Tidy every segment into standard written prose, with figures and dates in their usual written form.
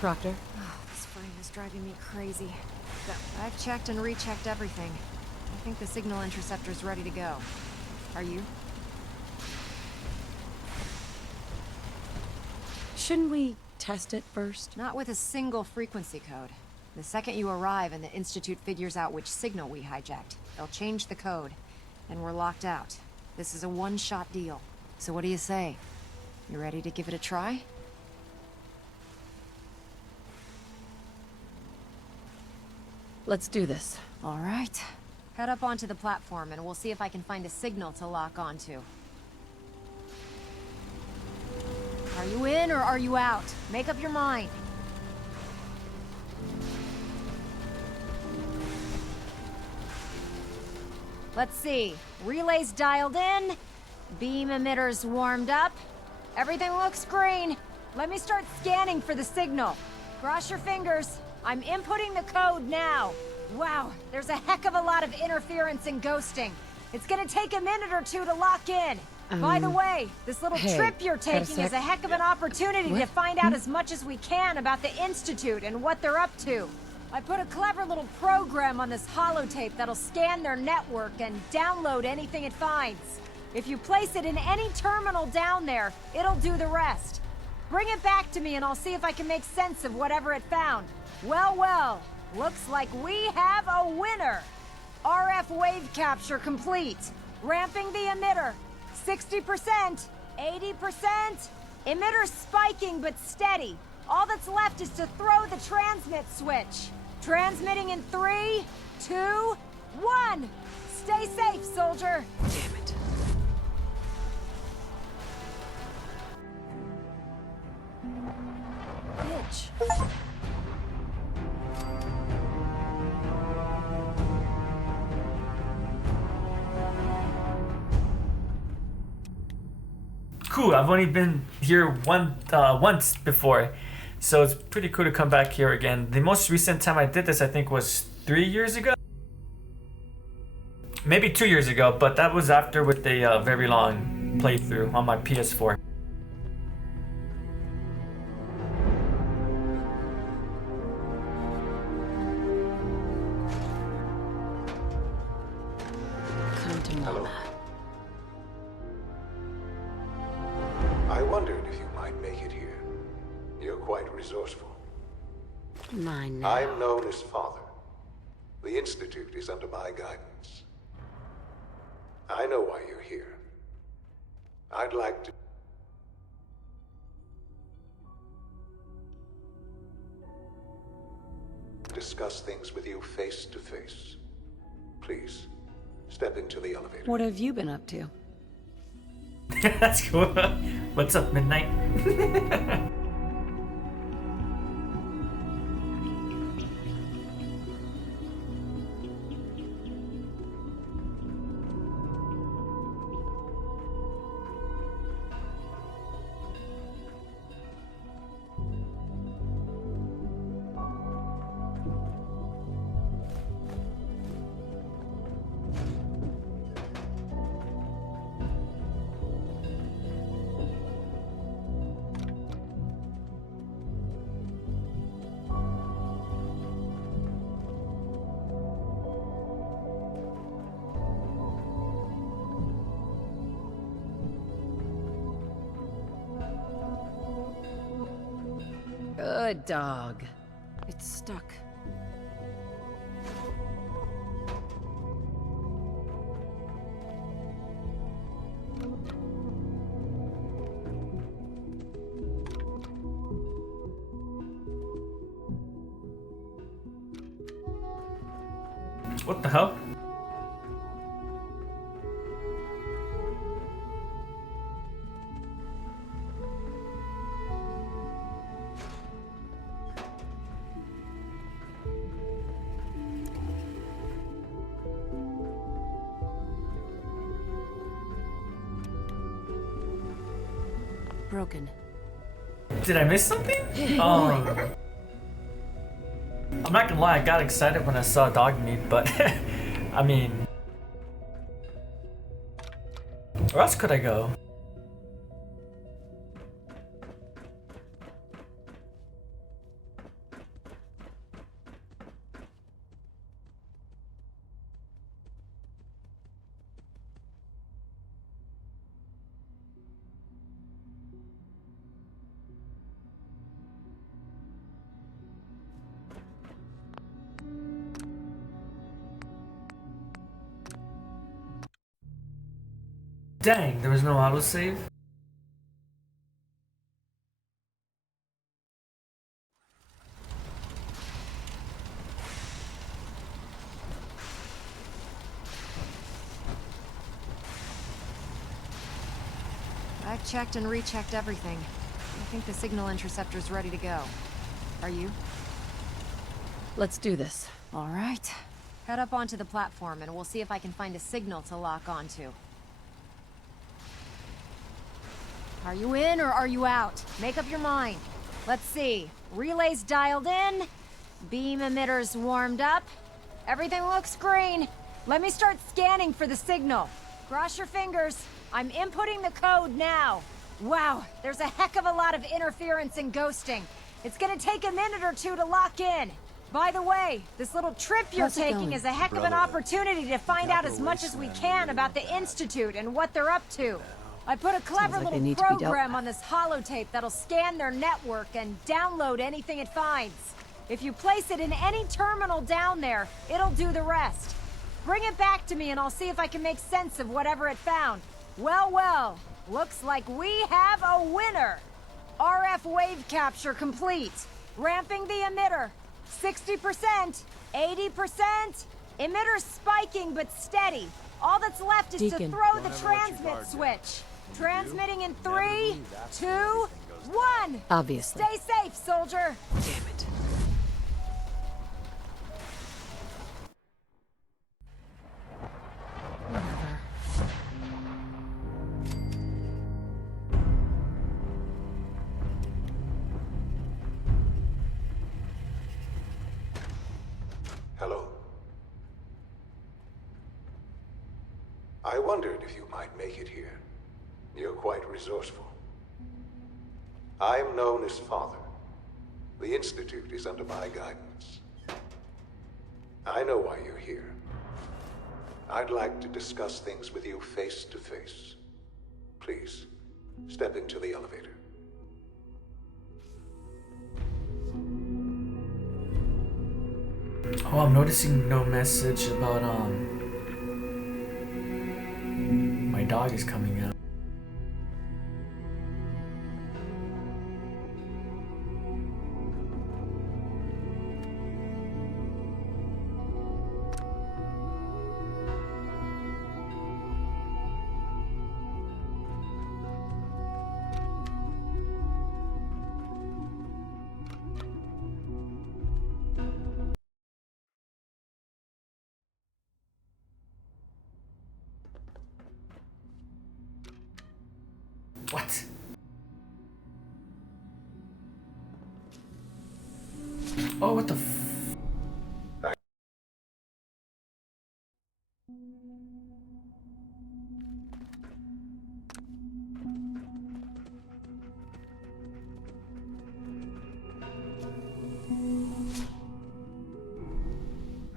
Proctor? Oh, this frame is driving me crazy. I've checked and rechecked everything. I think the signal interceptor's ready to go. Are you? Shouldn't we test it first? Not with a single frequency code. The second you arrive and the Institute figures out which signal we hijacked, they'll change the code, and we're locked out. This is a one-shot deal. So what do you say? You ready to give it a try? Let's do this. All right. Head up onto the platform and we'll see if I can find a signal to lock onto. Are you in or are you out? Make up your mind. Let's see. Relays dialed in. Beam emitters warmed up. Everything looks green. Let me start scanning for the signal. Cross your fingers. I'm inputting the code now. Wow, there's a heck of a lot of interference and ghosting. It's gonna take a minute or two to lock in. By the way, this little trip you're taking is a heck of an opportunity to find out as much as we can about the Institute and what they're up to. I put a clever little program on this holotape that'll scan their network and download anything it finds. If you place it in any terminal down there, it'll do the rest. Bring it back to me and I'll see if I can make sense of whatever it found. Well, well, looks like we have a winner. RF wave capture complete. Ramping the emitter. 60%, 80%. Emitter spiking but steady. All that's left is to throw the transmit switch. Transmitting in 3, 2, 1. Stay safe, soldier. Damn it. Bitch. Cool, I've only been here once before, so it's pretty cool to come back here again. The most recent time I did this, I think, was 3 years ago? Maybe 2 years ago, but that was after with a very long playthrough on my PS4. Come to Mama. I wondered if you might make it here. You're quite resourceful. Mine now. I'm known as Father. The Institute is under my guidance. I know why you're here. I'd like to discuss things with you face to face. Please, step into the elevator. What have you been up to? That's cool. What's up, Midnight? Good dog. It's stuck. What the hell? Broken. Did I miss something? Oh. I'm not gonna lie, I got excited when I saw dog meat, but I mean, where else could I go? Dang, there was no autosave? I've checked and rechecked everything. I think the signal interceptor's ready to go. Are you? Let's do this. All right. Head up onto the platform and we'll see if I can find a signal to lock onto. Are you in or are you out? Make up your mind. Let's see. Relays dialed in. Beam emitters warmed up. Everything looks green. Let me start scanning for the signal. Cross your fingers. I'm inputting the code now. Wow, there's a heck of a lot of interference and ghosting. It's gonna take a minute or two to lock in. By the way, this little trip you're How's it taking going? is a heck of an opportunity to find out as much as we can about the Institute and what they're up to. I put a clever like they little need to be dealt program with. on this holotape that'll scan their network and download anything it finds. If you place it in any terminal down there, it'll do the rest. Bring it back to me and I'll see if I can make sense of whatever it found. Well, well, looks like we have a winner. RF wave capture complete. Ramping the emitter. 60%, 80%. Emitter spiking but steady. All that's left is to Deacon. throw the transmit switch. Transmitting in 3, 2, 1. Obviously. Stay safe, soldier. Damn it. Hello. I wondered if you might make it here. You're quite resourceful. I'm known as Father. The Institute is under my guidance. I know why you're here. I'd like to discuss things with you face to face. Please, step into the elevator. Oh, I'm noticing no message about my dog is coming out. What? Oh, what the f...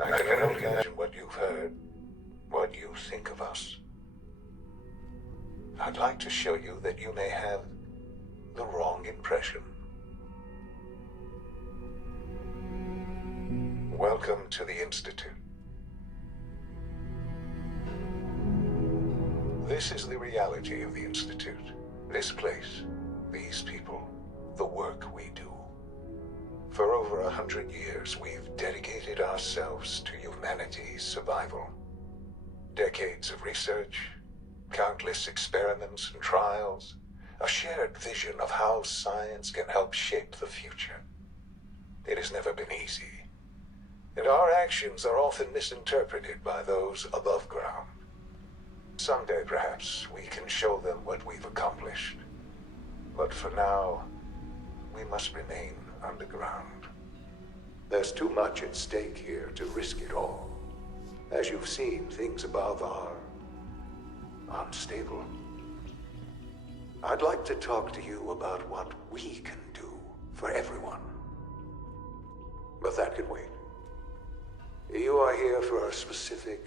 I can only imagine what you've heard, what you think of us. I'd like to show you that you may have the wrong impression. Welcome to the Institute. This is the reality of the Institute. This place, these people, the work we do. For over 100 years, we've dedicated ourselves to humanity's survival. Decades of research, countless experiments and trials, a shared vision of how science can help shape the future. It has never been easy, and our actions are often misinterpreted by those above ground. Someday, perhaps, we can show them what we've accomplished. But for now, we must remain underground. There's too much at stake here to risk it all. As you've seen, things above are unstable. I'd like to talk to you about what we can do for everyone. But that can wait. You are here for a specific...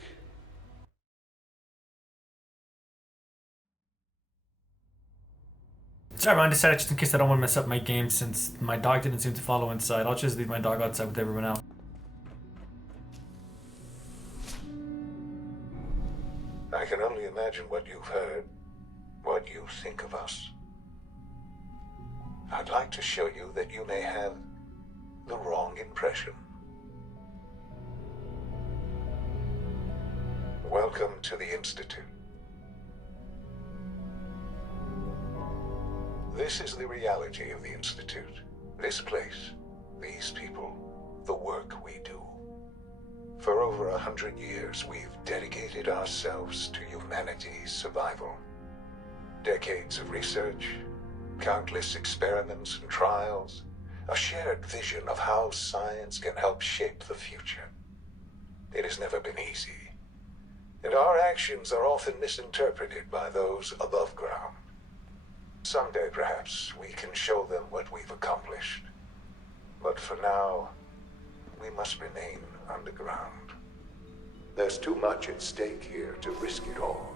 Sorry, I decided just in case I don't want to mess up my game since my dog didn't seem to follow inside. I'll just leave my dog outside with everyone else. I can only imagine what you've heard, you think of us. I'd like to show you that you may have the wrong impression. Welcome to the Institute. This is the reality of the Institute. This place, these people, the work we do. For over 100 years, we've dedicated ourselves to humanity's survival. Decades of research, countless experiments and trials, a shared vision of how science can help shape the future. It has never been easy, and our actions are often misinterpreted by those above ground. Someday, perhaps, we can show them what we've accomplished. But for now, we must remain underground. There's too much at stake here to risk it all.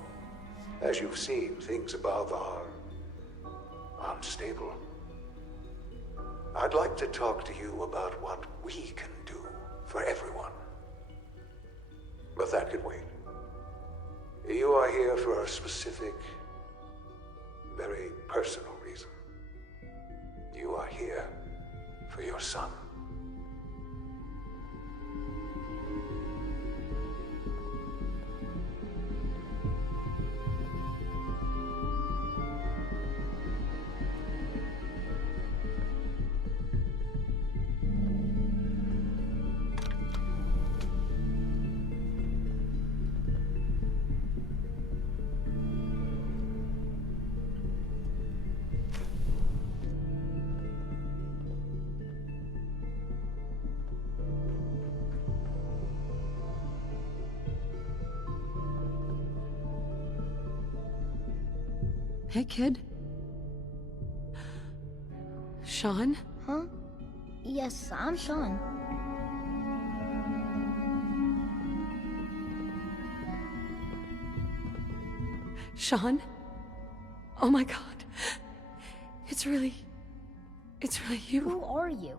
As you've seen, things above are unstable. I'd like to talk to you about what we can do for everyone. But that can wait. You are here for a specific, very personal reason. You are here for your son. Hey, kid. Sean? Huh? Yes, I'm Sean. Sean? Oh my god. It's really you. Who are you?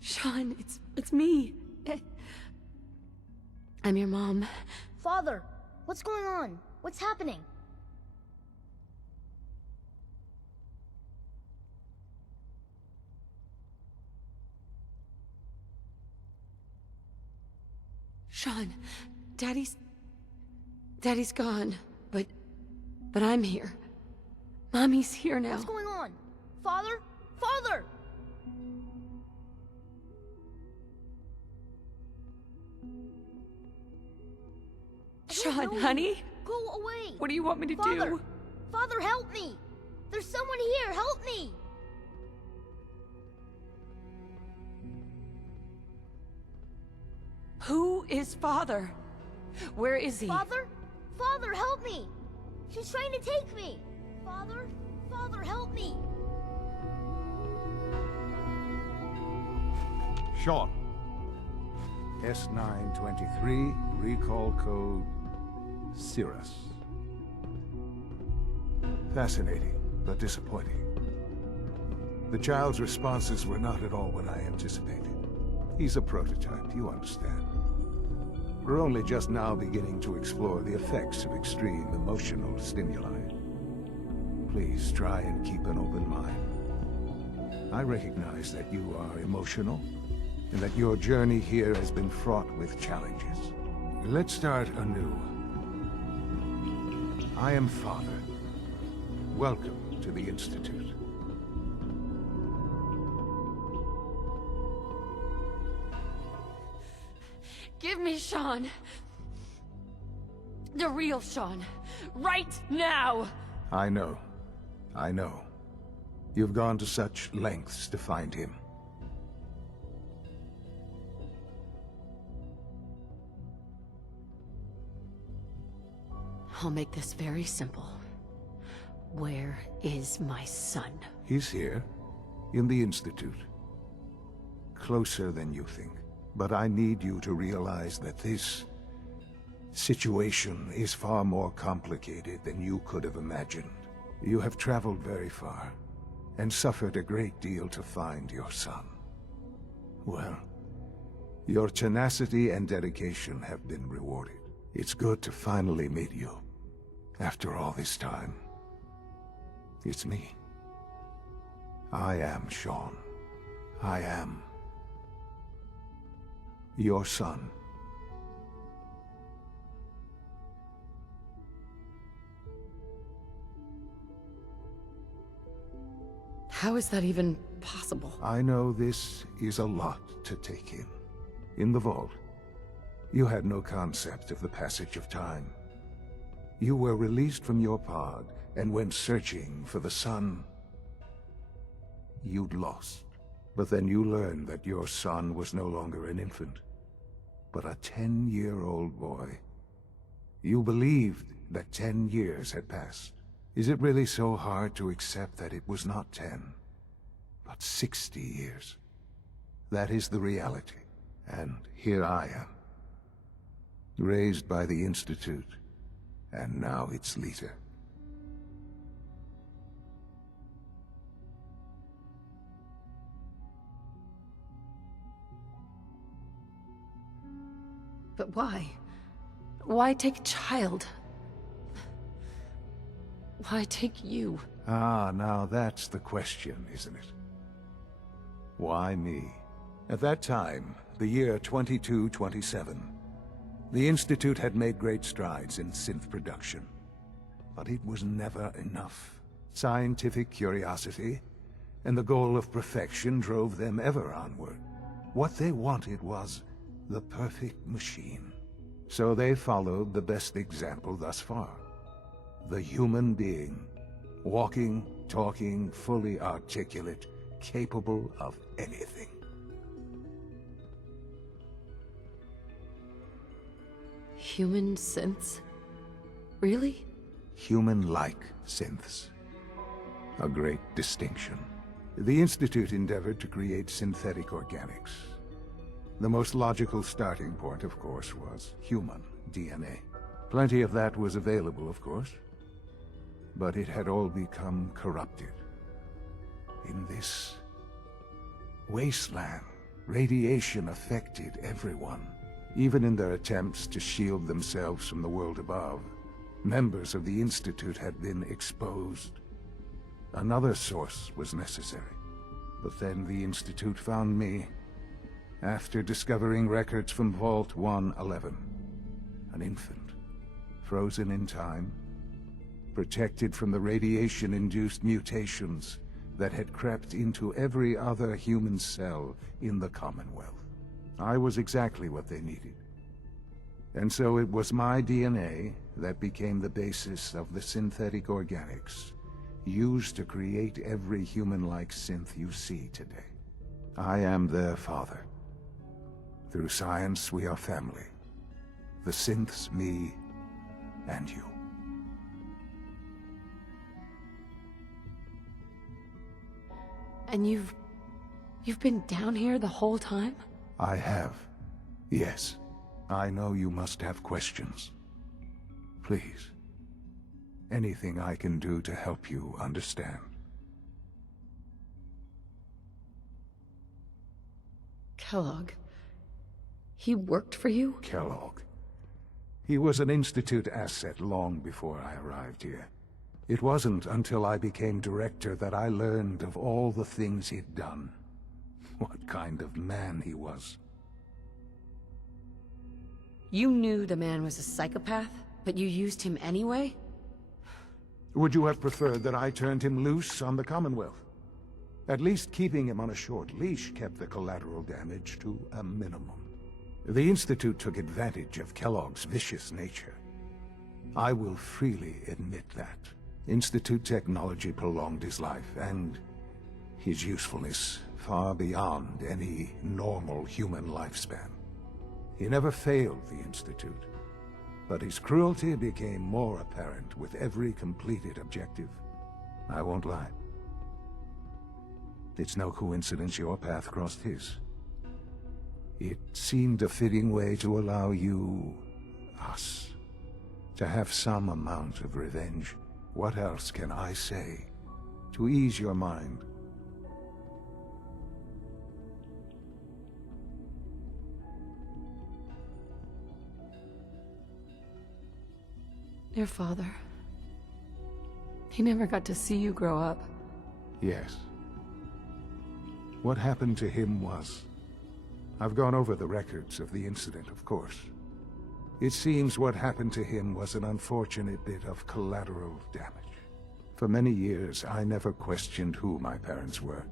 Sean, it's me. I'm your mom. Father, what's going on? What's happening? Sean, Daddy's gone, but I'm here. Mommy's here now. What's going on? Father? Father! Sean, No. honey? Go away! What do you want me to Father! do? Father, help me! There's someone here! Help me! Who is Father? Where is he? Father? Father, help me! She's trying to take me! Father? Father, help me! Sean. S923, recall code Cirrus. Fascinating, but disappointing. The child's responses were not at all what I anticipated. He's a prototype, you understand. We're only just now beginning to explore the effects of extreme emotional stimuli. Please try and keep an open mind. I recognize that you are emotional, and that your journey here has been fraught with challenges. Let's start anew. I am Father. Welcome to the Institute. Give me Sean. The real Sean. Right now! I know. I know. You've gone to such lengths to find him. I'll make this very simple. Where is my son? He's here, in the Institute. Closer than you think. But I need you to realize that this situation is far more complicated than you could have imagined. You have traveled very far, and suffered a great deal to find your son. Well, your tenacity and dedication have been rewarded. It's good to finally meet you. After all this time, it's me. I am Sean. I am your son. How is that even possible? I know this is a lot to take in. In the vault, you had no concept of the passage of time. You were released from your pod and went searching for the son you'd lost. But then you learned that your son was no longer an infant, but a 10-year-old boy. You believed that 10 years had passed. Is it really so hard to accept that it was not 10, but 60 years? That is the reality. And here I am, raised by the Institute, and now its leader. But why? Why take a child? Why take you? Ah, now that's the question, isn't it? Why me? At that time, the year 2227, the Institute had made great strides in synth production. But it was never enough. Scientific curiosity and the goal of perfection drove them ever onward. What they wanted was the perfect machine. So they followed the best example thus far. The human being. Walking, talking, fully articulate, capable of anything. Human synths? Really? Human-like synths. A great distinction. The Institute endeavored to create synthetic organics. The most logical starting point, of course, was human DNA. Plenty of that was available, of course. But it had all become corrupted. In this wasteland, radiation affected everyone. Even in their attempts to shield themselves from the world above, members of the Institute had been exposed. Another source was necessary. But then the Institute found me, after discovering records from Vault 111. An infant, frozen in time, protected from the radiation-induced mutations that had crept into every other human cell in the Commonwealth. I was exactly what they needed. And so it was my DNA that became the basis of the synthetic organics used to create every human-like synth you see today. I am their father. Through science, we are family. The synths, me, and you. And you've been down here the whole time? I have. Yes. I know you must have questions. Please. Anything I can do to help you understand. Kellogg. He worked for you? Kellogg. He was an Institute asset long before I arrived here. It wasn't until I became director that I learned of all the things he'd done. What kind of man he was. You knew the man was a psychopath, but you used him anyway? Would you have preferred that I turned him loose on the Commonwealth? At least keeping him on a short leash kept the collateral damage to a minimum. The Institute took advantage of Kellogg's vicious nature. I will freely admit that. Institute technology prolonged his life, and his usefulness far beyond any normal human lifespan. He never failed the Institute, but his cruelty became more apparent with every completed objective. I won't lie. It's no coincidence your path crossed his. It seemed a fitting way to allow you, us, to have some amount of revenge. What else can I say to ease your mind? Your father. He never got to see you grow up. Yes. What happened to him was... I've gone over the records of the incident, of course. It seems what happened to him was an unfortunate bit of collateral damage. For many years, I never questioned who my parents were.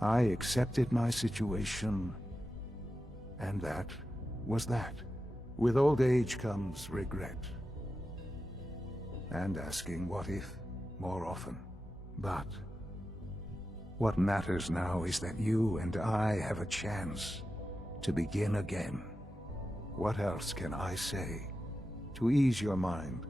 I accepted my situation, and that was that. With old age comes regret. And asking what if more often. But what matters now is that you and I have a chance to begin again. What else can I say to ease your mind?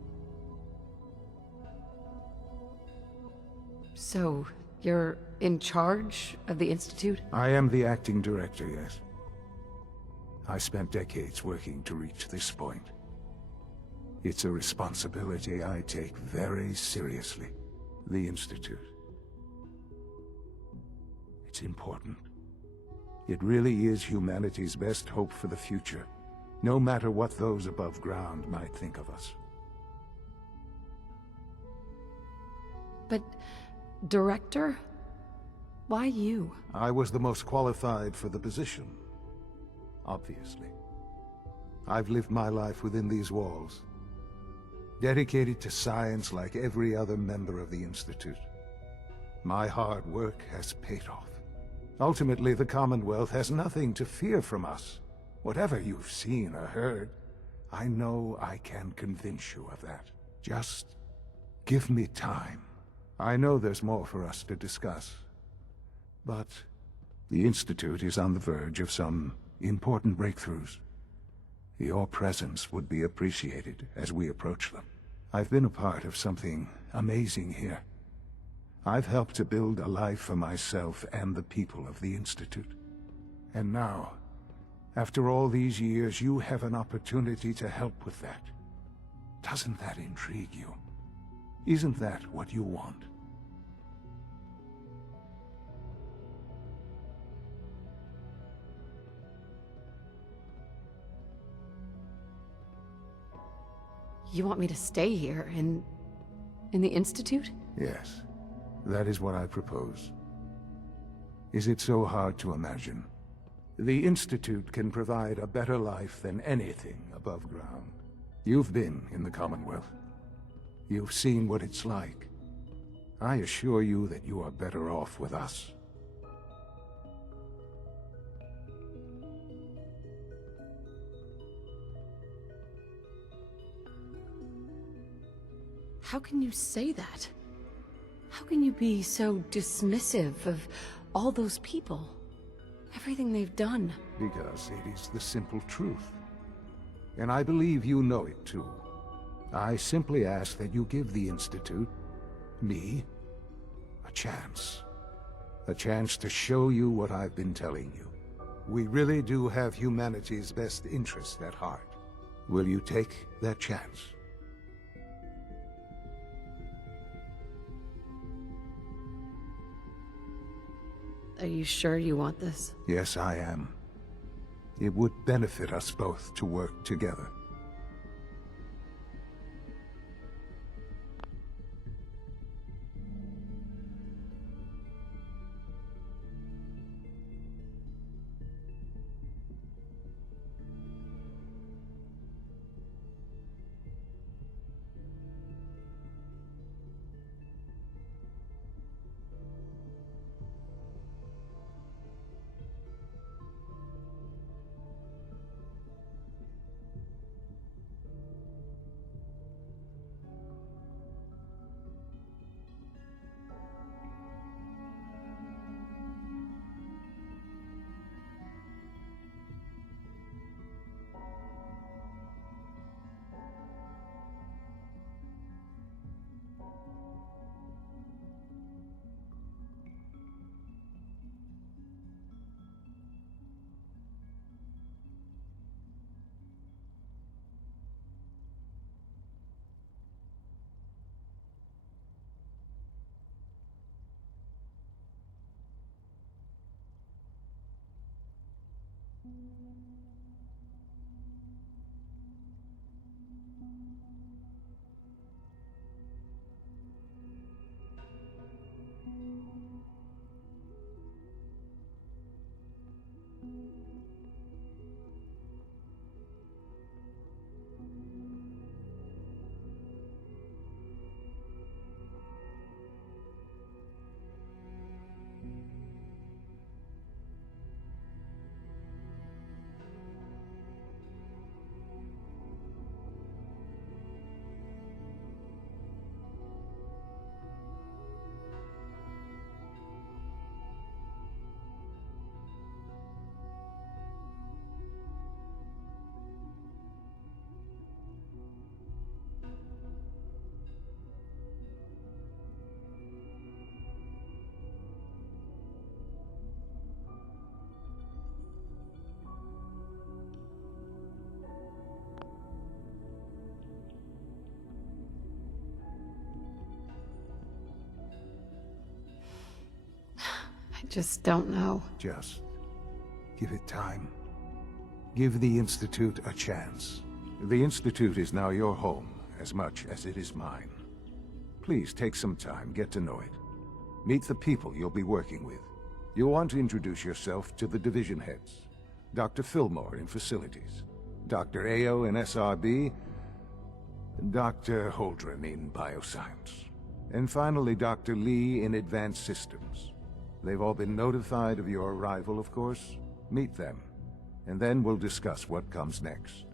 So, you're in charge of the Institute? I am the acting director, yes. I spent decades working to reach this point. It's a responsibility I take very seriously. The Institute. It's important. It really is humanity's best hope for the future, no matter what those above ground might think of us. But... Director? Why you? I was the most qualified for the position. Obviously. I've lived my life within these walls, dedicated to science like every other member of the Institute. My hard work has paid off. Ultimately, the Commonwealth has nothing to fear from us. Whatever you've seen or heard, I know I can convince you of that. Just give me time. I know there's more for us to discuss, but the Institute is on the verge of some important breakthroughs. Your presence would be appreciated as we approach them. I've been a part of something amazing here. I've helped to build a life for myself and the people of the Institute. And now, after all these years, you have an opportunity to help with that. Doesn't that intrigue you? Isn't that what you want? You want me to stay here, in the Institute? Yes, that is what I propose. Is it so hard to imagine? The Institute can provide a better life than anything above ground. You've been in the Commonwealth. You've seen what it's like. I assure you that you are better off with us. How can you say that? How can you be so dismissive of all those people? Everything they've done? Because it is the simple truth. And I believe you know it too. I simply ask that you give the Institute, me, a chance. A chance to show you what I've been telling you. We really do have humanity's best interest at heart. Will you take that chance? Are you sure you want this? Yes, I am. It would benefit us both to work together. just don't know. Just give it time. Give the Institute a chance. The Institute is now your home as much as it is mine. Please take some time, get to know it. Meet the people you'll be working with. You'll want to introduce yourself to the division heads. Dr. Fillmore in Facilities, Dr. Ao in SRB, Dr. Holdren in Bioscience, and finally Dr. Lee in Advanced Systems. They've all been notified of your arrival, of course. Meet them, and then we'll discuss what comes next.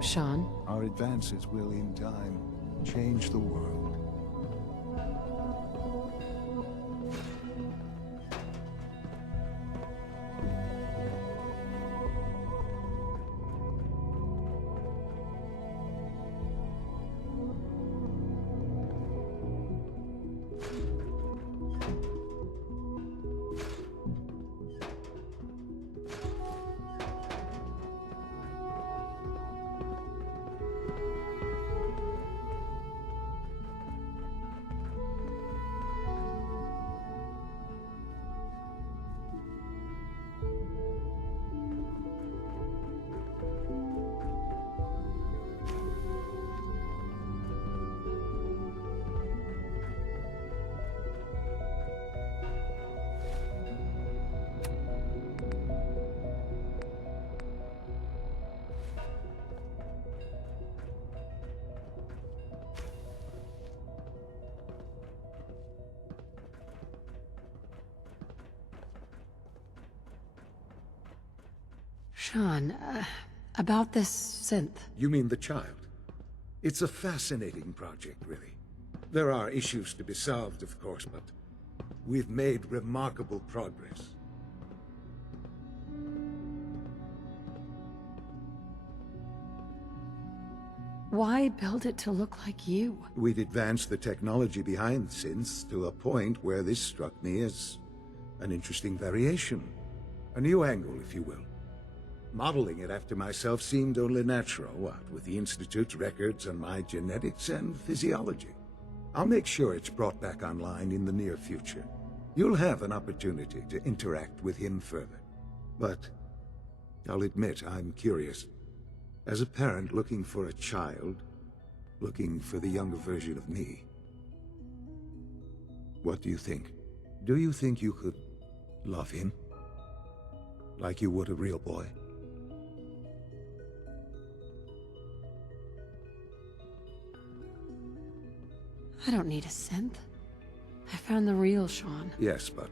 Sean? Our advances will, in time, change the world. Sean, about this synth. You mean the child? It's a fascinating project, really. There are issues to be solved, of course, but we've made remarkable progress. Why build it to look like you? We'd advanced the technology behind synths to a point where this struck me as an interesting variation. A new angle, if you will. Modeling it after myself seemed only natural, what with the Institute's records on my genetics and physiology. I'll make sure it's brought back online in the near future. You'll have an opportunity to interact with him further. But I'll admit I'm curious. As a parent looking for a child, looking for the younger version of me. What do you think? Do you think you could love him? Like you would a real boy? I don't need a synth. I found the real Sean. Yes, but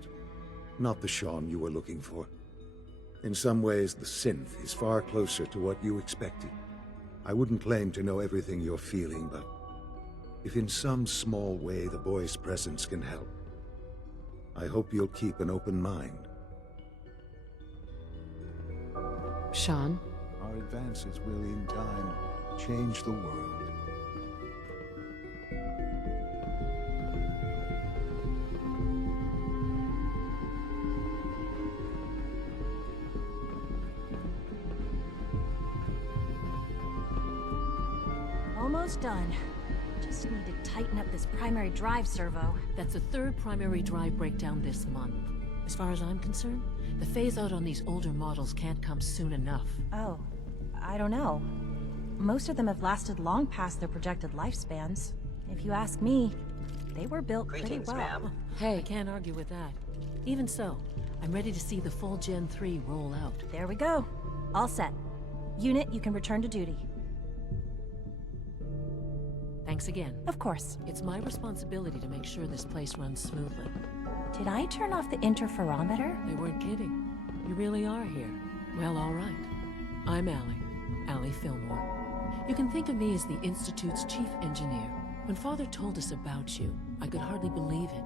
not the Sean you were looking for. In some ways, the synth is far closer to what you expected. I wouldn't claim to know everything you're feeling, but if in some small way the boy's presence can help, I hope you'll keep an open mind. Sean? Our advances will, in time, change the world. Almost done. Just need to tighten up this primary drive servo. That's the third primary drive breakdown this month. As far as I'm concerned, the phase-out on these older models can't come soon enough. Oh, I don't know. Most of them have lasted long past their projected lifespans. If you ask me, they were built pretty well. Hey, I can't argue with that. Even so, I'm ready to see the full Gen 3 roll out. There we go. All set. Unit, you can return to duty. Thanks again. Of course. It's my responsibility to make sure this place runs smoothly. Did I turn off the interferometer? They weren't kidding. You really are here. Well, all right. I'm Allie Fillmore. You can think of me as the Institute's chief engineer. When Father told us about you, I could hardly believe it.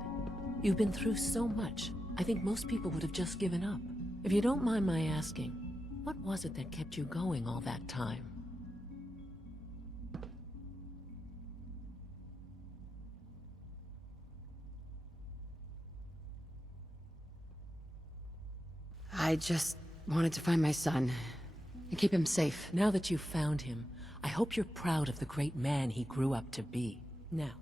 You've been through so much, I think most people would have just given up. If you don't mind my asking, what was it that kept you going all that time? I just wanted to find my son and keep him safe. Now that you've found him, I hope you're proud of the great man he grew up to be. Now,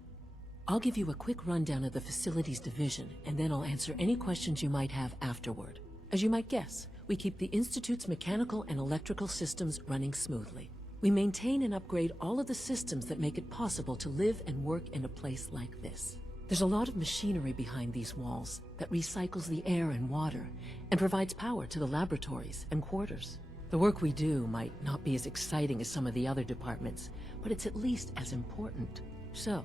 I'll give you a quick rundown of the facilities division, and then I'll answer any questions you might have afterward. As you might guess, we keep the Institute's mechanical and electrical systems running smoothly. We maintain and upgrade all of the systems that make it possible to live and work in a place like this. There's a lot of machinery behind these walls that recycles the air and water and provides power to the laboratories and quarters. The work we do might not be as exciting as some of the other departments, but it's at least as important. So,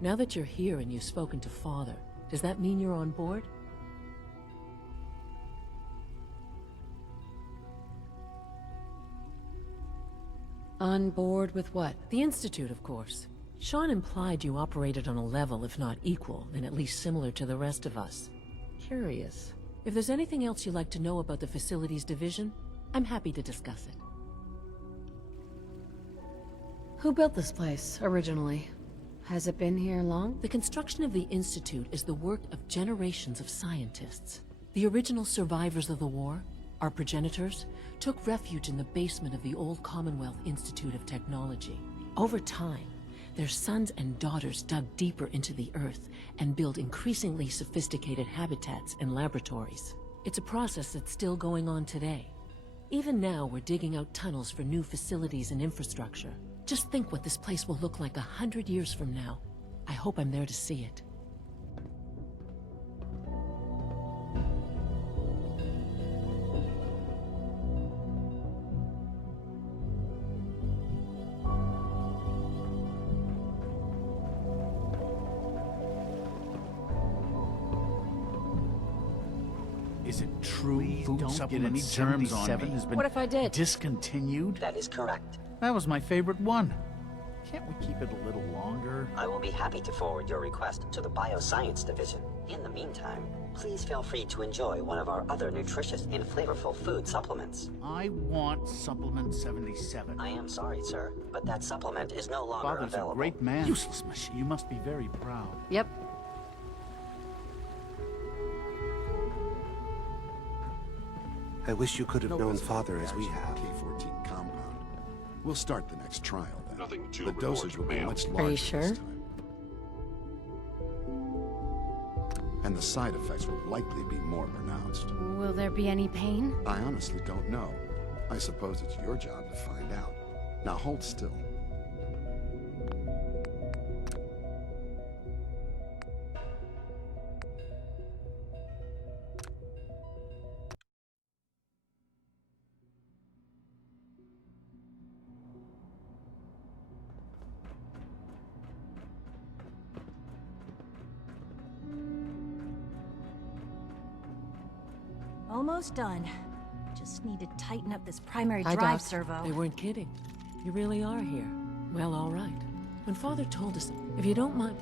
now that you're here and you've spoken to Father, does that mean you're on board? On board with what? The Institute, of course. Sean implied you operated on a level, if not equal, then at least similar to the rest of us. Curious. If there's anything else you'd like to know about the Facilities Division, I'm happy to discuss it. Who built this place, originally? Has it been here long? The construction of the Institute is the work of generations of scientists. The original survivors of the war, our progenitors, took refuge in the basement of the old Commonwealth Institute of Technology. Over time, their sons and daughters dug deeper into the earth and built increasingly sophisticated habitats and laboratories. It's a process that's still going on today. Even now, we're digging out tunnels for new facilities and infrastructure. Just think what this place will look like 100 years from now. I hope I'm there to see it. Is it true food don't supplement get any germs on 77 me. has been What if I did? discontinued? That is correct. That was my favorite one. Can't we keep it a little longer? I will be happy to forward your request to the Bioscience Division. In the meantime, please feel free to enjoy one of our other nutritious and flavorful food supplements. I want supplement 77. I am sorry, sir, but that supplement is no longer Father's available. a great man. Useless machine. You must be very proud. Yep. I wish you could have known Father as we have. K-14 compound. We'll start the next trial then. Nothing to The report, dosage will be ma'am. much Are larger you sure? this time. And the side effects will likely be more pronounced. Will there be any pain? I honestly don't know. I suppose it's your job to find out. Now hold still. Almost done. Just need to tighten up this primary Hi, drive Doc. servo. They weren't kidding. You really are here. Well, all right. When Father told us, if you don't mind...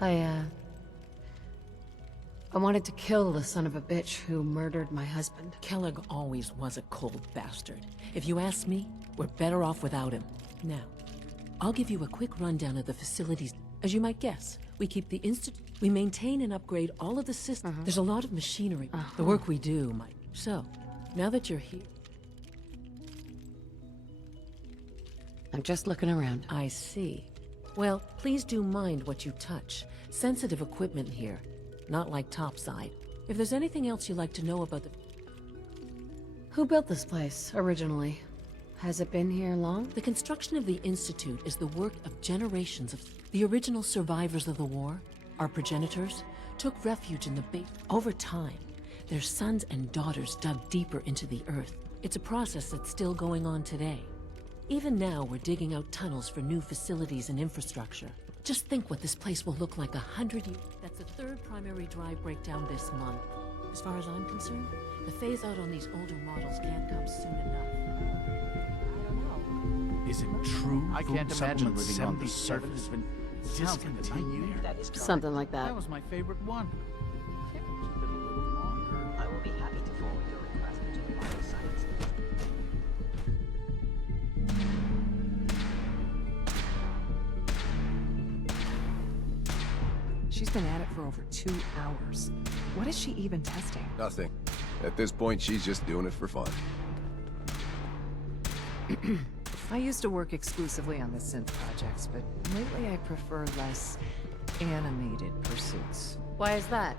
I wanted to kill the son of a bitch who murdered my husband. Kellogg always was a cold bastard. If you ask me, we're better off without him. Now, I'll give you a quick rundown of the facilities. As you might guess, we keep the we maintain and upgrade all of the systems. There's a lot of machinery. The work we do might... So, now that you're here... I'm just looking around. I see. Well, please do mind what you touch. Sensitive equipment here. Not like topside. If there's anything else you'd like to know about the... Who built this place, originally? Has it been here long? The construction of the Institute is the work of generations of... The original survivors of the war, our progenitors, took refuge in the base. Over time, their sons and daughters dug deeper into the earth. It's a process that's still going on today. Even now, we're digging out tunnels for new facilities and infrastructure. Just think what this place will look like 100 years. That's the third primary drive breakdown this month. As far as I'm concerned, the phase out on these older models can't come soon enough. Is it true? I food can't imagine supplement living on this 77 has been discontinued? That is correct. Something like that. That was my favorite one. Can't we keep it a little longer? I will be happy to forward your request to the Bioscience Division. She's been at it for over 2 hours. What is she even testing? Nothing. At this point, she's just doing it for fun. I used to work exclusively on the synth projects, but lately I prefer less animated pursuits. Why is that?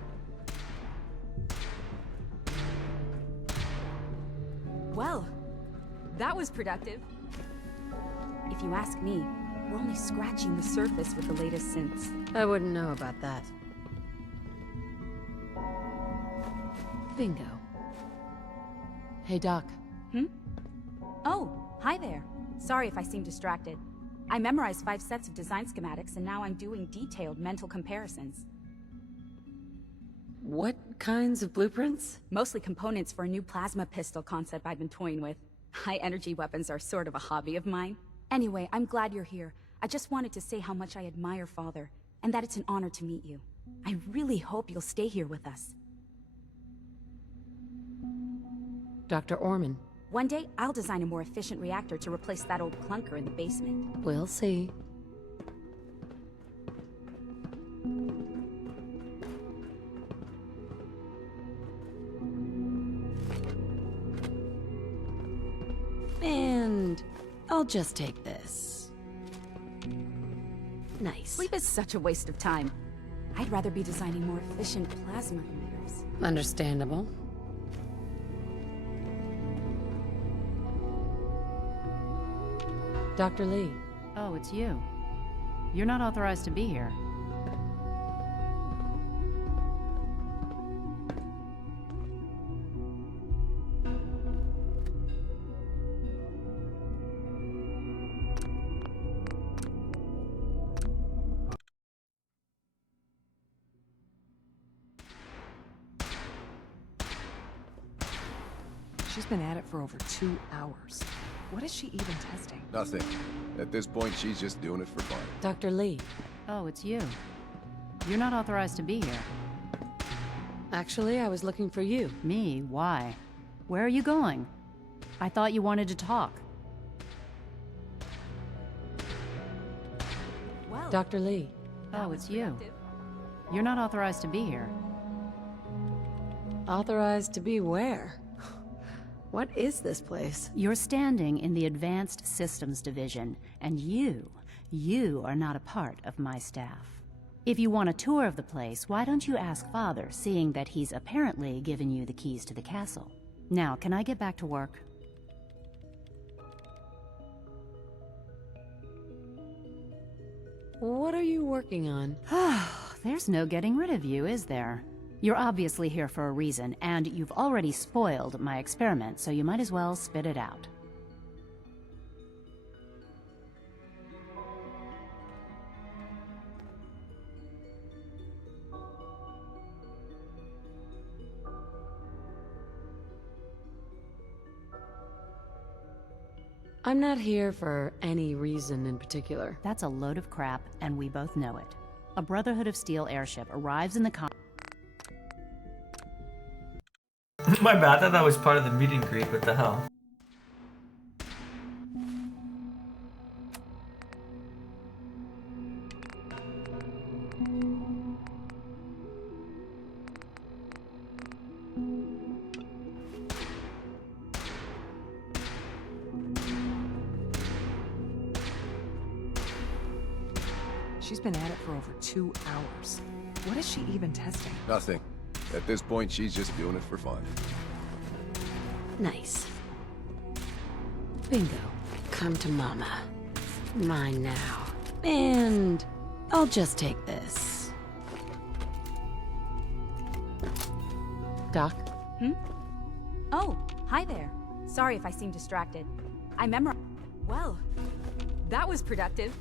Well, that was productive. If you ask me, we're only scratching the surface with the latest synths. I wouldn't know about that. Bingo. Hey, Doc. Oh, hi there. Sorry if I seem distracted. I memorized 5 sets of design schematics, and now I'm doing detailed mental comparisons. What kinds of blueprints? Mostly components for a new plasma pistol concept I've been toying with. High-energy weapons are sort of a hobby of mine. Anyway, I'm glad you're here. I just wanted to say how much I admire Father, and that it's an honor to meet you. I really hope you'll stay here with us. Dr. Orman. One day, I'll design a more efficient reactor to replace that old clunker in the basement. We'll see. And I'll just take this. Nice. Sleep is such a waste of time. I'd rather be designing more efficient plasma emitters. Understandable. Dr. Lee. Oh, it's you. You're not authorized to be here. She's been at it for over 2 hours. What is she even testing? Nothing. At this point, she's just doing it for fun. Dr. Lee. Oh, it's you. You're not authorized to be here. Actually, I was looking for you. Me? Why? Where are you going? I thought you wanted to talk. Well, Dr. Lee. Oh, it's you. You're not authorized to be here. Authorized to be where? What is this place? You're standing in the Advanced Systems Division, and you are not a part of my staff. If you want a tour of the place, why don't you ask Father, seeing that he's apparently given you the keys to the castle? Now, can I get back to work? What are you working on? There's no getting rid of you, is there? You're obviously here for a reason, and you've already spoiled my experiment, so you might as well spit it out. I'm not here for any reason in particular. That's a load of crap, and we both know it. A Brotherhood of Steel airship arrives in the My bad, I thought that was part of the meet and greet. What the hell? She's been at it for over 2 hours. What is she even testing? Nothing. At this point, she's just doing it for fun. Nice. Bingo. Come to Mama. Mine now. And I'll just take this. Doc? Oh, hi there. Sorry if I seem distracted. I memorized... Well, that was productive.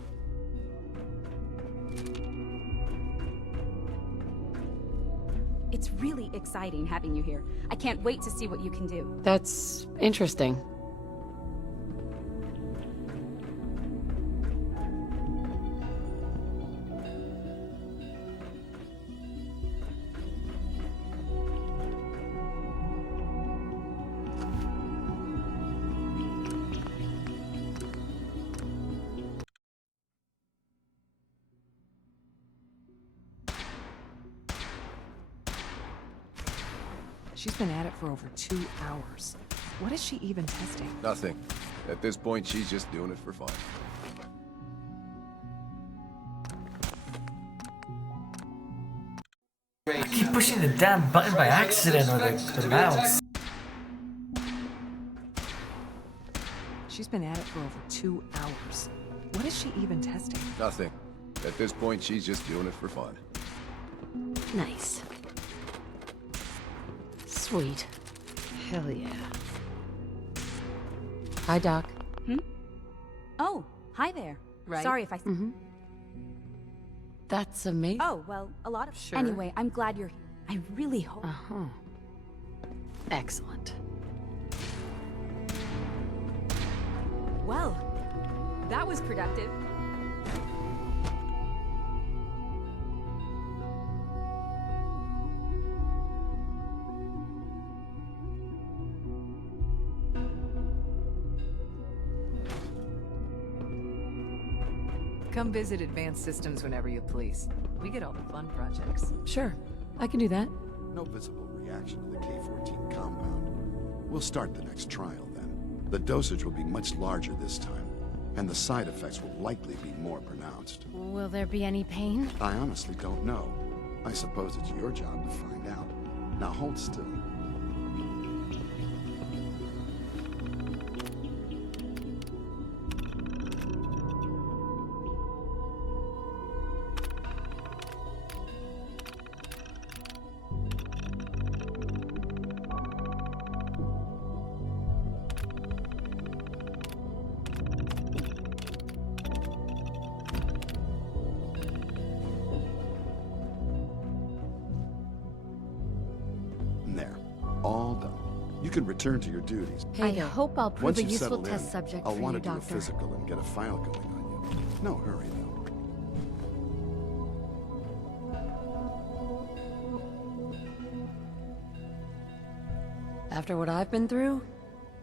It's really exciting having you here. I can't wait to see what you can do. That's interesting. She's been at it for over 2 hours. What is she even testing? Nothing. At this point, she's just doing it for fun. I keep pushing the damn button by accident with the mouse. She's been at it for over 2 hours. What is she even testing? Nothing. At this point, she's just doing it for fun. Nice. Sweet. Hell yeah. Hi, Doc. Oh, hi there. Right? Sorry if I... That's amazing. Oh, well, a lot of... Sure. Anyway, I'm glad you're here. I really hope... Excellent. Well, that was productive. Come visit Advanced Systems whenever you please. We get all the fun projects. Sure, I can do that. No visible reaction to the K-14 compound. We'll start the next trial then. The dosage will be much larger this time, and the side effects will likely be more pronounced. Will there be any pain? I honestly don't know. I suppose it's your job to find out. Now hold still. There. All done. You can return to your duties. I hope I'll prove Once a you've useful settled test in, subject I'll for want you, to do a Doctor. physical and get a file going on you. No hurry, though. After what I've been through,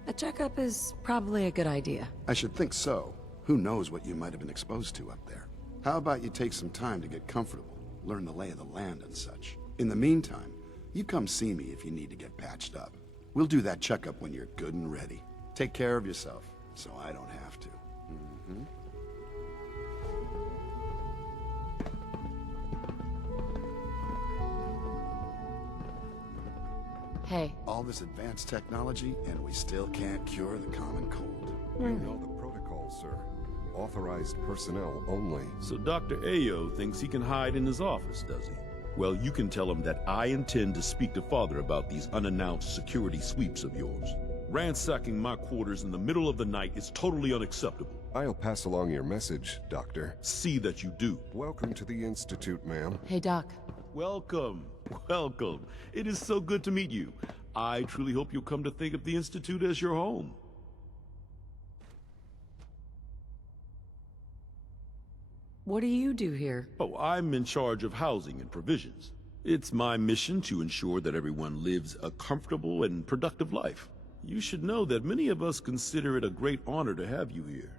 a checkup is probably a good idea. I should think so. Who knows what you might have been exposed to up there. How about you take some time to get comfortable, learn the lay of the land and such. In the meantime, you come see me if you need to get patched up. We'll do that checkup when you're good and ready. Take care of yourself, so I don't have to. Hey. All this advanced technology, and we still can't cure the common cold. We know the protocol, sir. Authorized personnel only. So Dr. Ayo thinks he can hide in his office, does he? Well, you can tell him that I intend to speak to Father about these unannounced security sweeps of yours. Ransacking my quarters in the middle of the night is totally unacceptable. I'll pass along your message, Doctor. See that you do. Welcome to the Institute, ma'am. Hey, Doc. Welcome. Welcome. It is so good to meet you. I truly hope you'll come to think of the Institute as your home. What do you do here? Oh, I'm in charge of housing and provisions. It's my mission to ensure that everyone lives a comfortable and productive life. You should know that many of us consider it a great honor to have you here.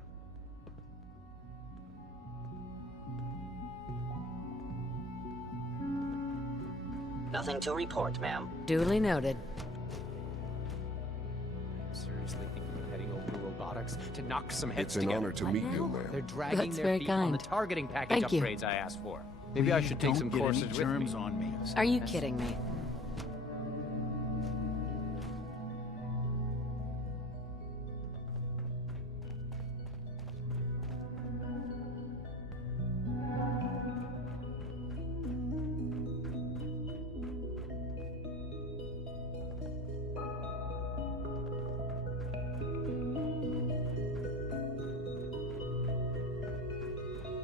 Nothing to report, ma'am. Duly noted. Seriously think you're heading over to robotics to knock some heads It's an together? honor to meet you, ma'am. They're dragging That's their very feet on the kind. targeting package Thank you. upgrades I asked for. Maybe I should take some courses with me. On me. Are you kidding me?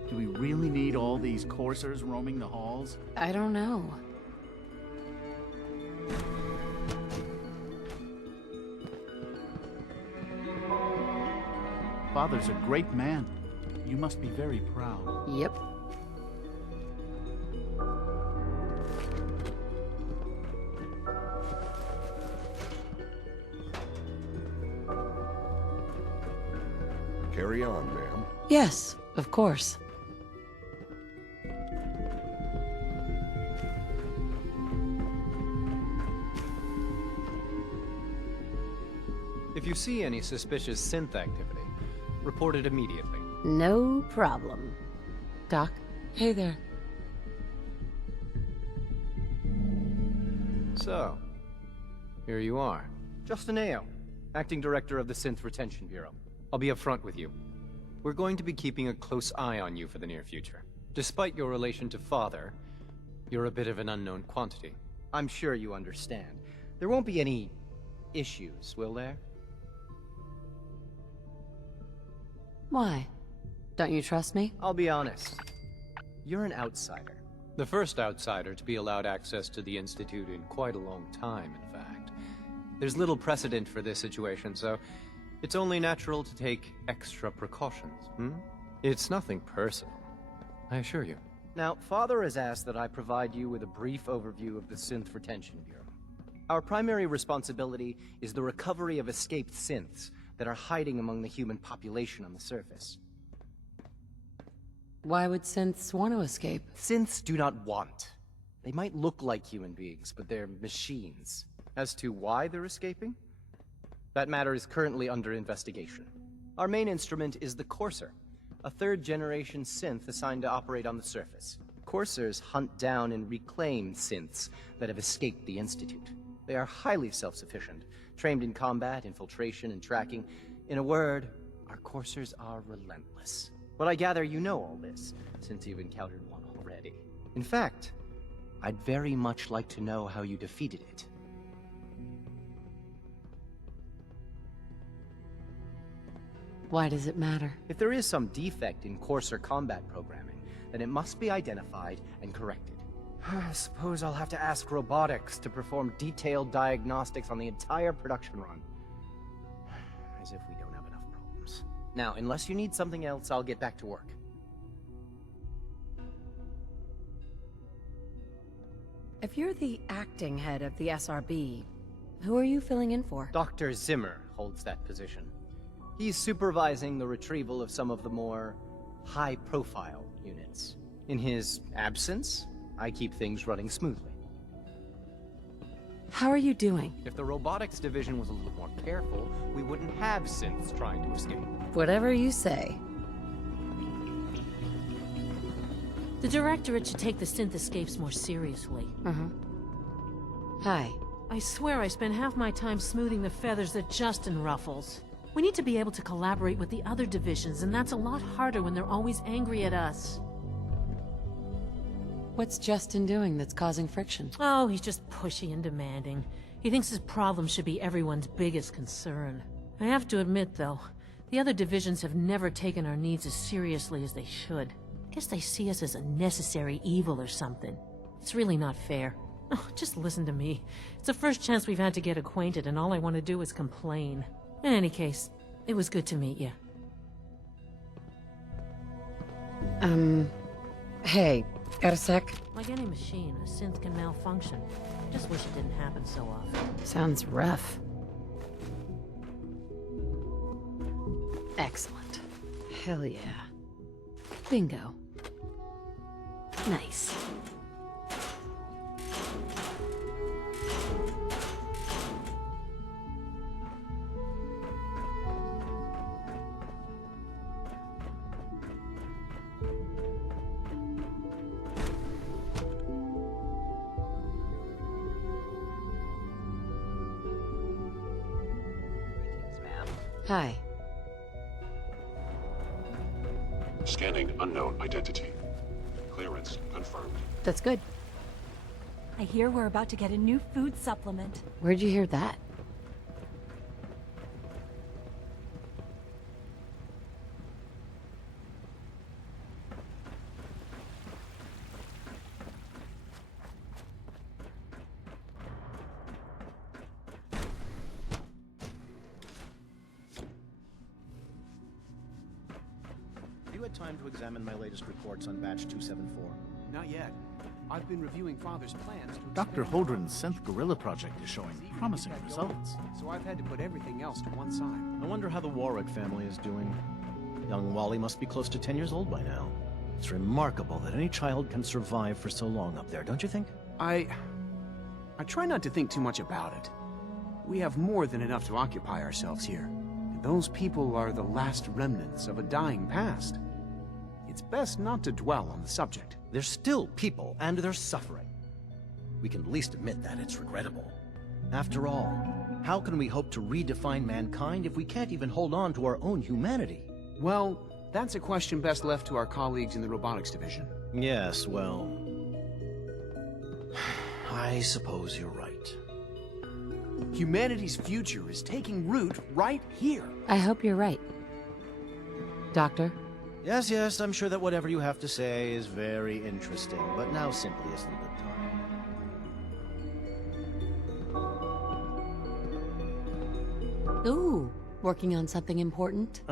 Do we really need all these coursers roaming the halls? I don't know. Father's a great man. You must be very proud. Yep. Carry on, ma'am. Yes, of course. If you see any suspicious synth activity, report it immediately. No problem. Doc? Hey there. So, here you are. Justin Ayo, Acting Director of the Synth Retention Bureau. I'll be upfront with you. We're going to be keeping a close eye on you for the near future. Despite your relation to Father, you're a bit of an unknown quantity. I'm sure you understand. There won't be any issues, will there? Why? Don't you trust me? I'll be honest. You're an outsider. The first outsider to be allowed access to the Institute in quite a long time, in fact. There's little precedent for this situation, so it's only natural to take extra precautions, It's nothing personal, I assure you. Now, Father has asked that I provide you with a brief overview of the Synth Retention Bureau. Our primary responsibility is the recovery of escaped synths that are hiding among the human population on the surface. Why would synths want to escape? Synths do not want. They might look like human beings, but they're machines. As to why they're escaping? That matter is currently under investigation. Our main instrument is the Courser, a third-generation synth assigned to operate on the surface. Coursers hunt down and reclaim synths that have escaped the Institute. They are highly self-sufficient, trained in combat, infiltration, and tracking. In a word, our Coursers are relentless. But I gather you know all this, since you've encountered one already. In fact, I'd very much like to know how you defeated it. Why does it matter? If there is some defect in Courser combat programming, then it must be identified and corrected. I suppose I'll have to ask robotics to perform detailed diagnostics on the entire production run. As if we don't have enough problems. Now, unless you need something else, I'll get back to work. If you're the acting head of the SRB, who are you filling in for? Dr. Zimmer holds that position. He's supervising the retrieval of some of the more high-profile units. In his absence, I keep things running smoothly. How are you doing? If the robotics division was a little more careful, we wouldn't have synths trying to escape. Whatever you say. The Directorate should take the synth escapes more seriously. Hi. I swear I spend half my time smoothing the feathers that Justin ruffles. We need to be able to collaborate with the other divisions, and that's a lot harder when they're always angry at us. What's Justin doing that's causing friction? Oh, he's just pushy and demanding. He thinks his problem should be everyone's biggest concern. I have to admit, though, the other divisions have never taken our needs as seriously as they should. I guess they see us as a necessary evil or something. It's really not fair. Oh, just listen to me. It's the first chance we've had to get acquainted, and all I want to do is complain. In any case, it was good to meet you. Hey, got a sec? Like any machine, a synth can malfunction. Just wish it didn't happen so often. Sounds rough. Excellent. Hell yeah. Bingo. Nice. Hi. Scanning unknown identity. Clearance confirmed. That's good. I hear we're about to get a new food supplement. Where'd you hear that? You had time to examine my latest reports on Batch 274? Not yet. I've been reviewing Father's plans to Dr. Holdren's Synth Gorilla project is showing promising results. So I've had to put everything else to one side. I wonder how the Warwick family is doing. Young Wally must be close to 10 years old by now. It's remarkable that any child can survive for so long up there, don't you think? I try not to think too much about it. We have more than enough to occupy ourselves here. And those people are the last remnants of a dying past. It's best not to dwell on the subject. They're still people, and they're suffering. We can at least admit that it's regrettable. After all, how can we hope to redefine mankind if we can't even hold on to our own humanity? Well, that's a question best left to our colleagues in the robotics division. Yes, well... I suppose you're right. Humanity's future is taking root right here. I hope you're right. Doctor? Yes, I'm sure that whatever you have to say is very interesting, but now simply isn't a good time. Ooh, working on something important?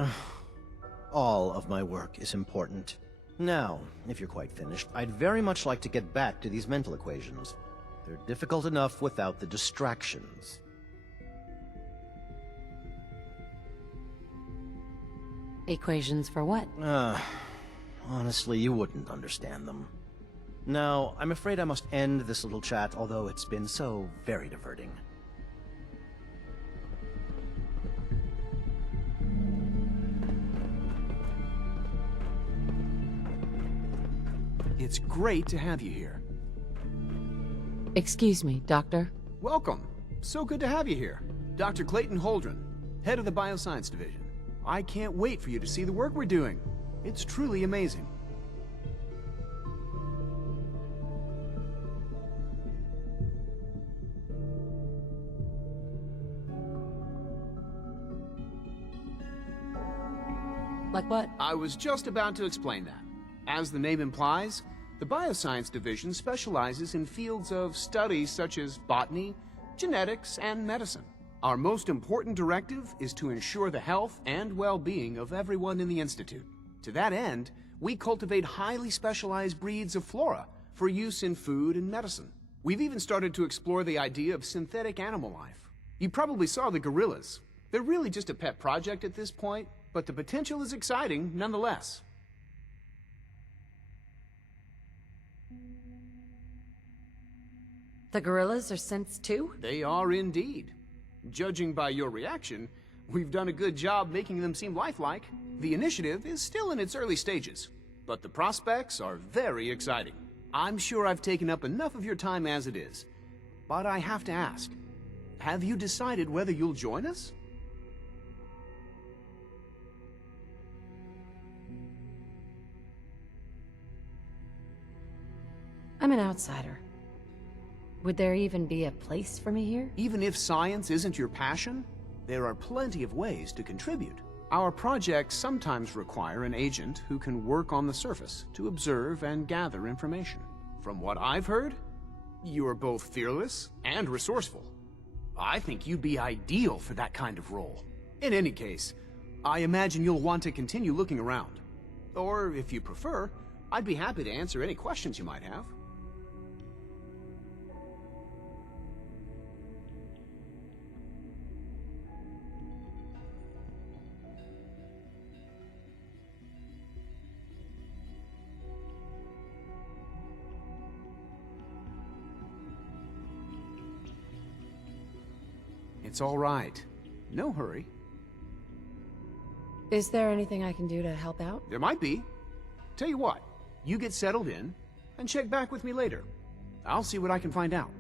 All of my work is important. Now, if you're quite finished, I'd very much like to get back to these mental equations. They're difficult enough without the distractions. Equations for what? Honestly, you wouldn't understand them. Now, I'm afraid I must end this little chat, although it's been so very diverting. It's great to have you here. Excuse me, Doctor? Welcome. So good to have you here. Dr. Clayton Holdren, head of the Bioscience Division. I can't wait for you to see the work we're doing. It's truly amazing. Like what? I was just about to explain that. As the name implies, the Bioscience Division specializes in fields of study such as botany, genetics, and medicine. Our most important directive is to ensure the health and well-being of everyone in the Institute. To that end, we cultivate highly specialized breeds of flora for use in food and medicine. We've even started to explore the idea of synthetic animal life. You probably saw the gorillas. They're really just a pet project at this point, but the potential is exciting nonetheless. The gorillas are synths too? They are indeed. Judging by your reaction, we've done a good job making them seem lifelike. The initiative is still in its early stages, but the prospects are very exciting. I'm sure I've taken up enough of your time as it is, but I have to ask, have you decided whether you'll join us? I'm an outsider. Would there even be a place for me here? Even if science isn't your passion, there are plenty of ways to contribute. Our projects sometimes require an agent who can work on the surface to observe and gather information. From what I've heard, you are both fearless and resourceful. I think you'd be ideal for that kind of role. In any case, I imagine you'll want to continue looking around. Or, if you prefer, I'd be happy to answer any questions you might have. It's all right. No hurry. Is there anything I can do to help out? There might be. Tell you what, you get settled in, and check back with me later. I'll see what I can find out.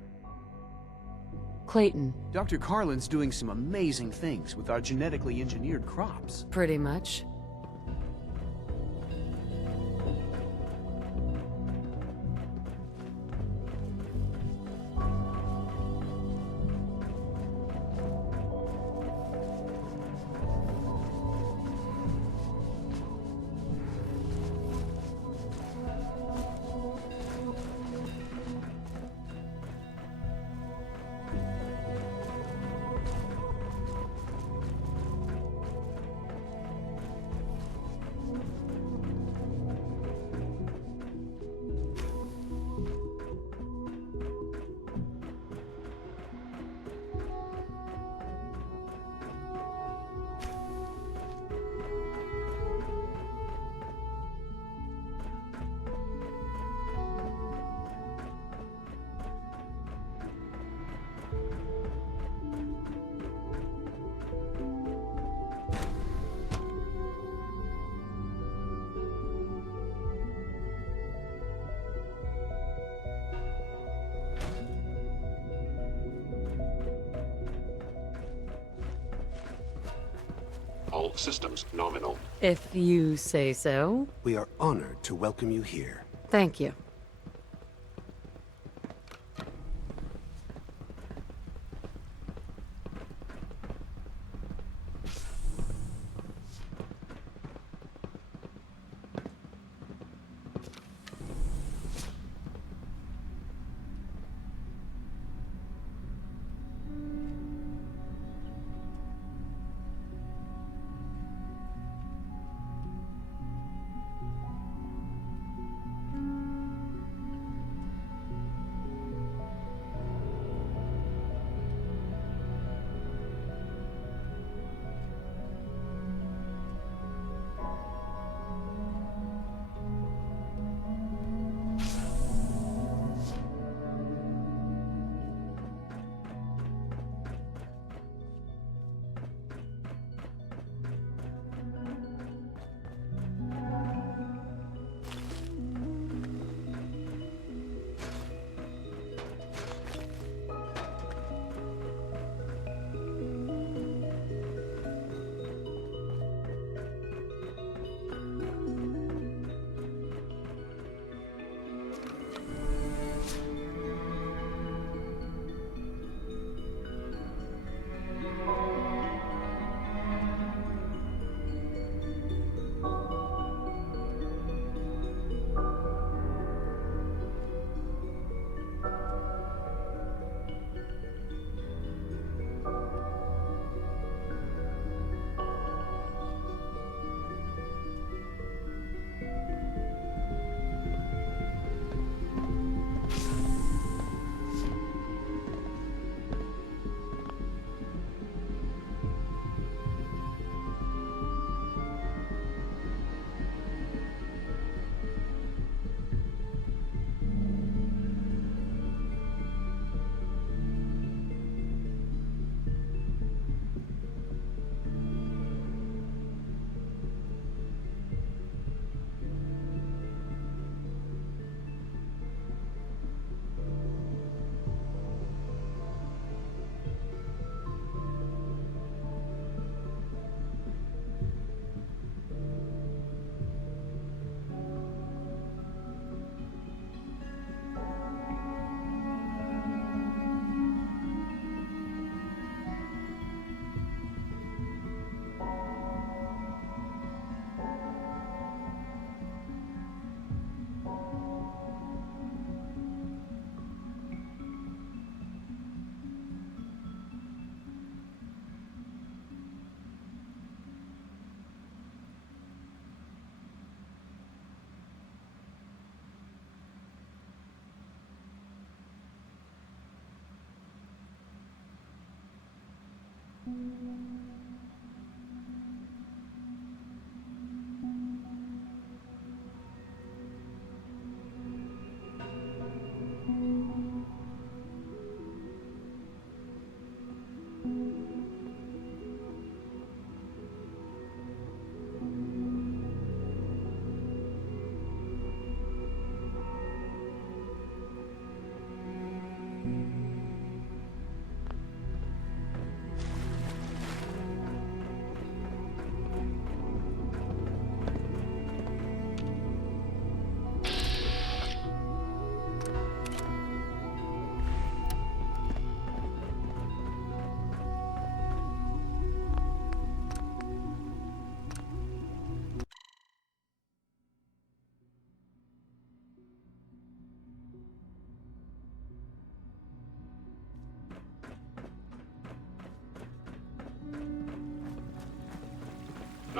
Clayton. Dr. Carlin's doing some amazing things with our genetically engineered crops. Pretty much. vital systems nominal. If you say so. We are honored to welcome you here. Thank you.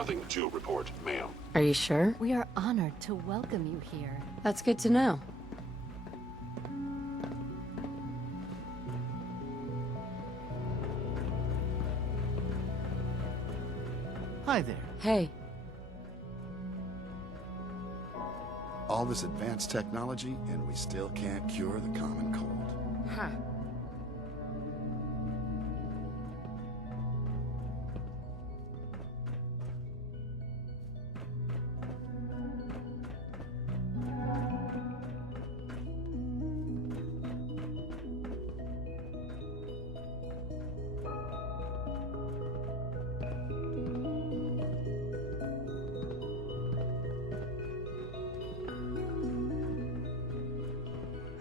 Nothing to report, ma'am. Are you sure? We are honored to welcome you here. That's good to know. Hi there. Hey. All this advanced technology, and we still can't cure the common cold. Huh.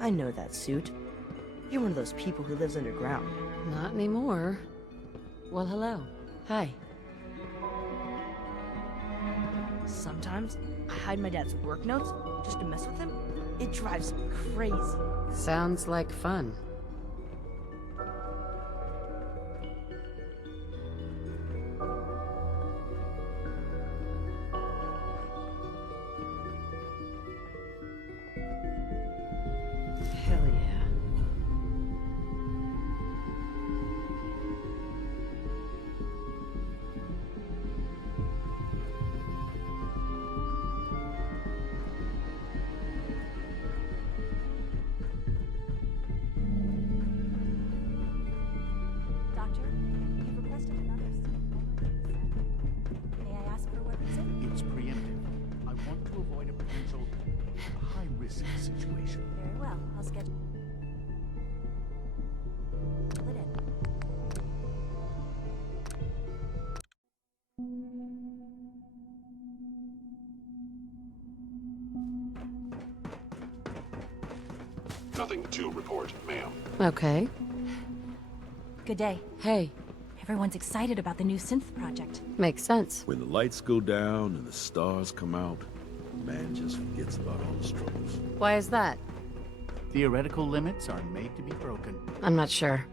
I know that suit. You're one of those people who lives underground. Not anymore. Well, hello. Hi. Sometimes, I hide my dad's work notes just to mess with him. It drives me crazy. Sounds like fun. Hell yeah. Doctor, you've requested another May I ask for what reason? It's preemptive. I want to avoid a potential high-risk situation. Very well. I'll schedule it in. Nothing to report, ma'am. Okay. Good day. Hey. Everyone's excited about the new synth project. Makes sense. When the lights go down and the stars come out, man just forgets about all his troubles. Why is that? Theoretical limits are made to be broken. I'm not sure.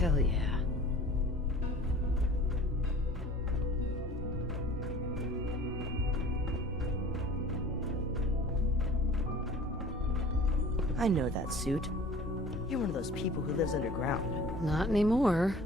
Hell yeah. I know that suit. You're one of those people who lives underground. Not anymore.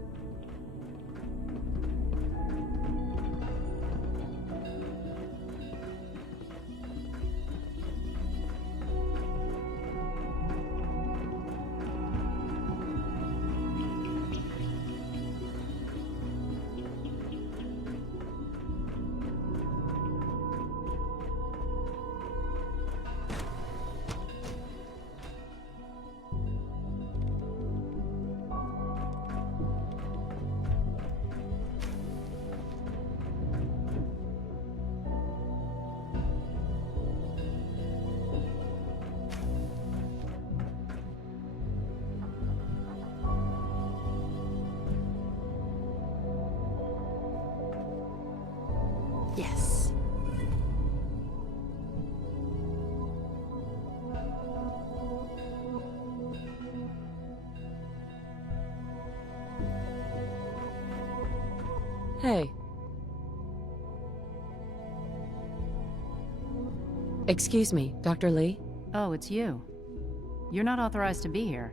Yes. Hey. Excuse me, Dr. Lee? Oh, it's you. You're not authorized to be here.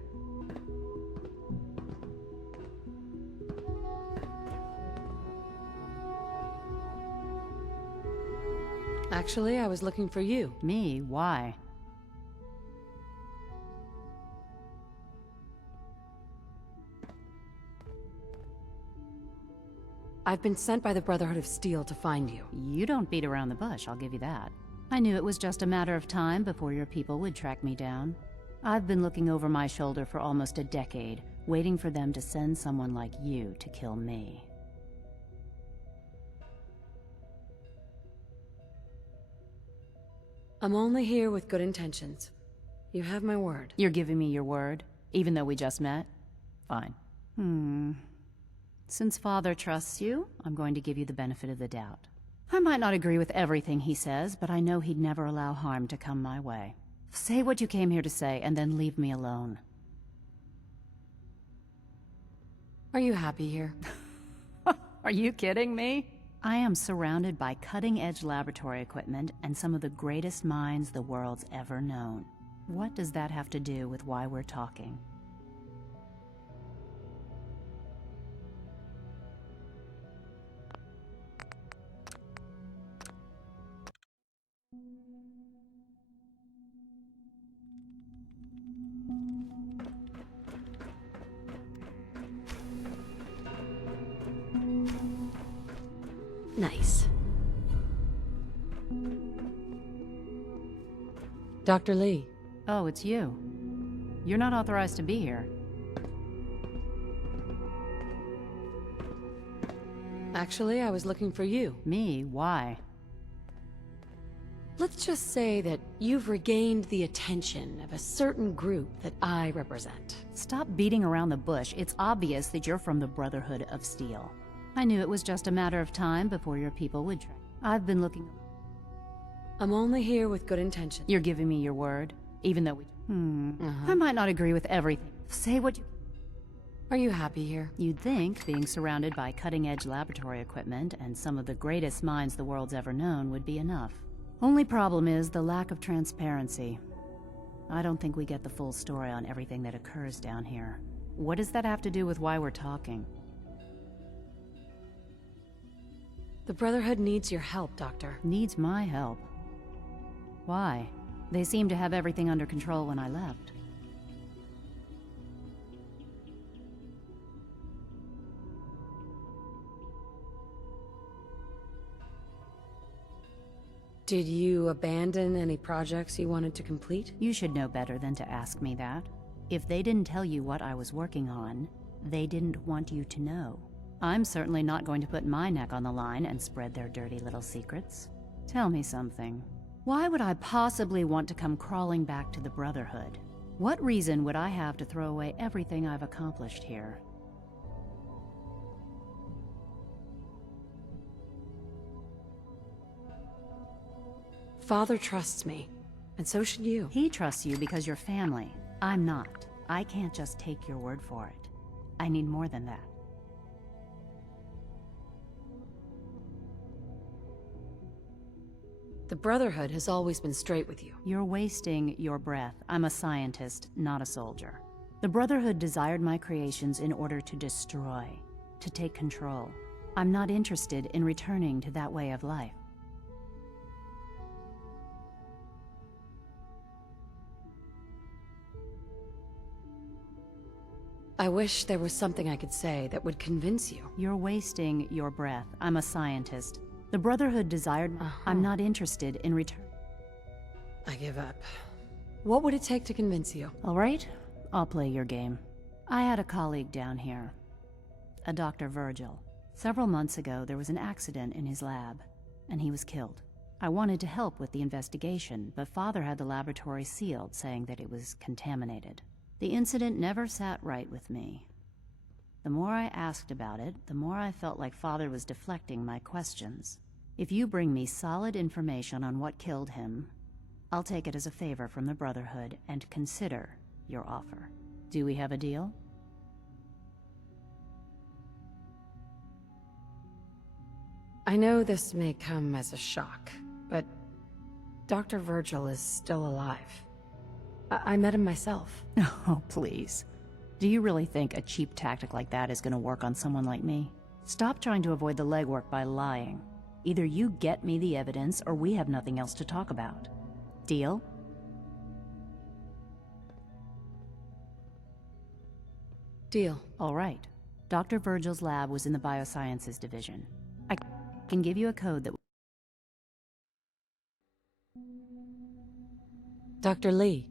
Actually, I was looking for you. Me? Why? I've been sent by the Brotherhood of Steel to find you. You don't beat around the bush, I'll give you that. I knew it was just a matter of time before your people would track me down. I've been looking over my shoulder for almost a decade, waiting for them to send someone like you to kill me. I'm only here with good intentions. You have my word. You're giving me your word, even though we just met? Fine. Since Father trusts you, I'm going to give you the benefit of the doubt. I might not agree with everything he says, but I know he'd never allow harm to come my way. Say what you came here to say, and then leave me alone. Are you happy here? Are you kidding me? I am surrounded by cutting-edge laboratory equipment and some of the greatest minds the world's ever known. What does that have to do with why we're talking? Nice. Dr. Lee. Oh, it's you. You're not authorized to be here. Actually, I was looking for you. Me? Why? Let's just say that you've regained the attention of a certain group that I represent. Stop beating around the bush. It's obvious that you're from the Brotherhood of Steel. I knew it was just a matter of time before your people would track. I've been looking... I'm only here with good intentions. You're giving me your word? Even though we... I might not agree with everything. Say what you... Are you happy here? You'd think being surrounded by cutting-edge laboratory equipment and some of the greatest minds the world's ever known would be enough. Only problem is the lack of transparency. I don't think we get the full story on everything that occurs down here. What does that have to do with why we're talking? The Brotherhood needs your help, Doctor. Needs my help? Why? They seemed to have everything under control when I left. Did you abandon any projects you wanted to complete? You should know better than to ask me that. If they didn't tell you what I was working on, they didn't want you to know. I'm certainly not going to put my neck on the line and spread their dirty little secrets. Tell me something. Why would I possibly want to come crawling back to the Brotherhood? What reason would I have to throw away everything I've accomplished here? Father trusts me, and so should you. He trusts you because you're family. I'm not. I can't just take your word for it. I need more than that. The Brotherhood has always been straight with you. You're wasting your breath. I'm a scientist, not a soldier. The Brotherhood desired my creations in order to destroy, to take control. I'm not interested in returning to that way of life. I wish there was something I could say that would convince you. You're wasting your breath. I'm a scientist. The Brotherhood desired... I'm not interested in return. I give up. What would it take to convince you? All right, I'll play your game. I had a colleague down here, a Dr. Virgil. Several months ago, there was an accident in his lab, and he was killed. I wanted to help with the investigation, but Father had the laboratory sealed, saying that it was contaminated. The incident never sat right with me. The more I asked about it, the more I felt like Father was deflecting my questions. If you bring me solid information on what killed him, I'll take it as a favor from the Brotherhood and consider your offer. Do we have a deal? I know this may come as a shock, but Dr. Virgil is still alive. I met him myself. Oh, please. Do you really think a cheap tactic like that is going to work on someone like me? Stop trying to avoid the legwork by lying. Either you get me the evidence, or we have nothing else to talk about. Deal? Deal. All right. Dr. Virgil's lab was in the Biosciences division. I can give you a code that... Dr. Lee.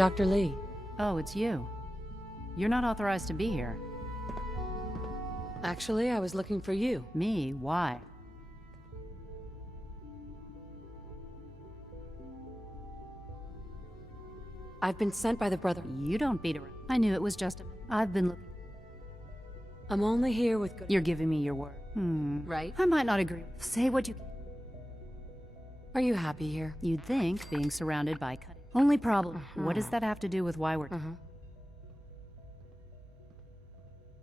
Dr. Lee. Oh, it's you. You're not authorized to be here. Actually, I was looking for you. Me? Why? I've been sent by the brother. You don't beat around. I knew it was just I've been looking. I'm only here with good... You're giving me your word. Right? I might not agree. Say what you... Are you happy here? You'd think, being surrounded by cutting. Only problem. What does that have to do with why we're...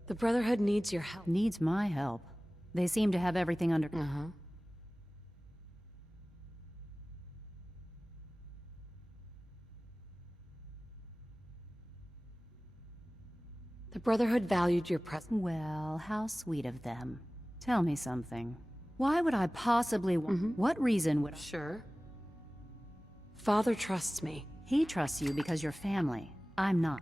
The Brotherhood needs your help. Needs my help. They seem to have everything under... The Brotherhood valued your presence. Well, how sweet of them. Tell me something. Why would I possibly want... What reason would I... Sure. Father trusts me. He trusts you because you're family. I'm not.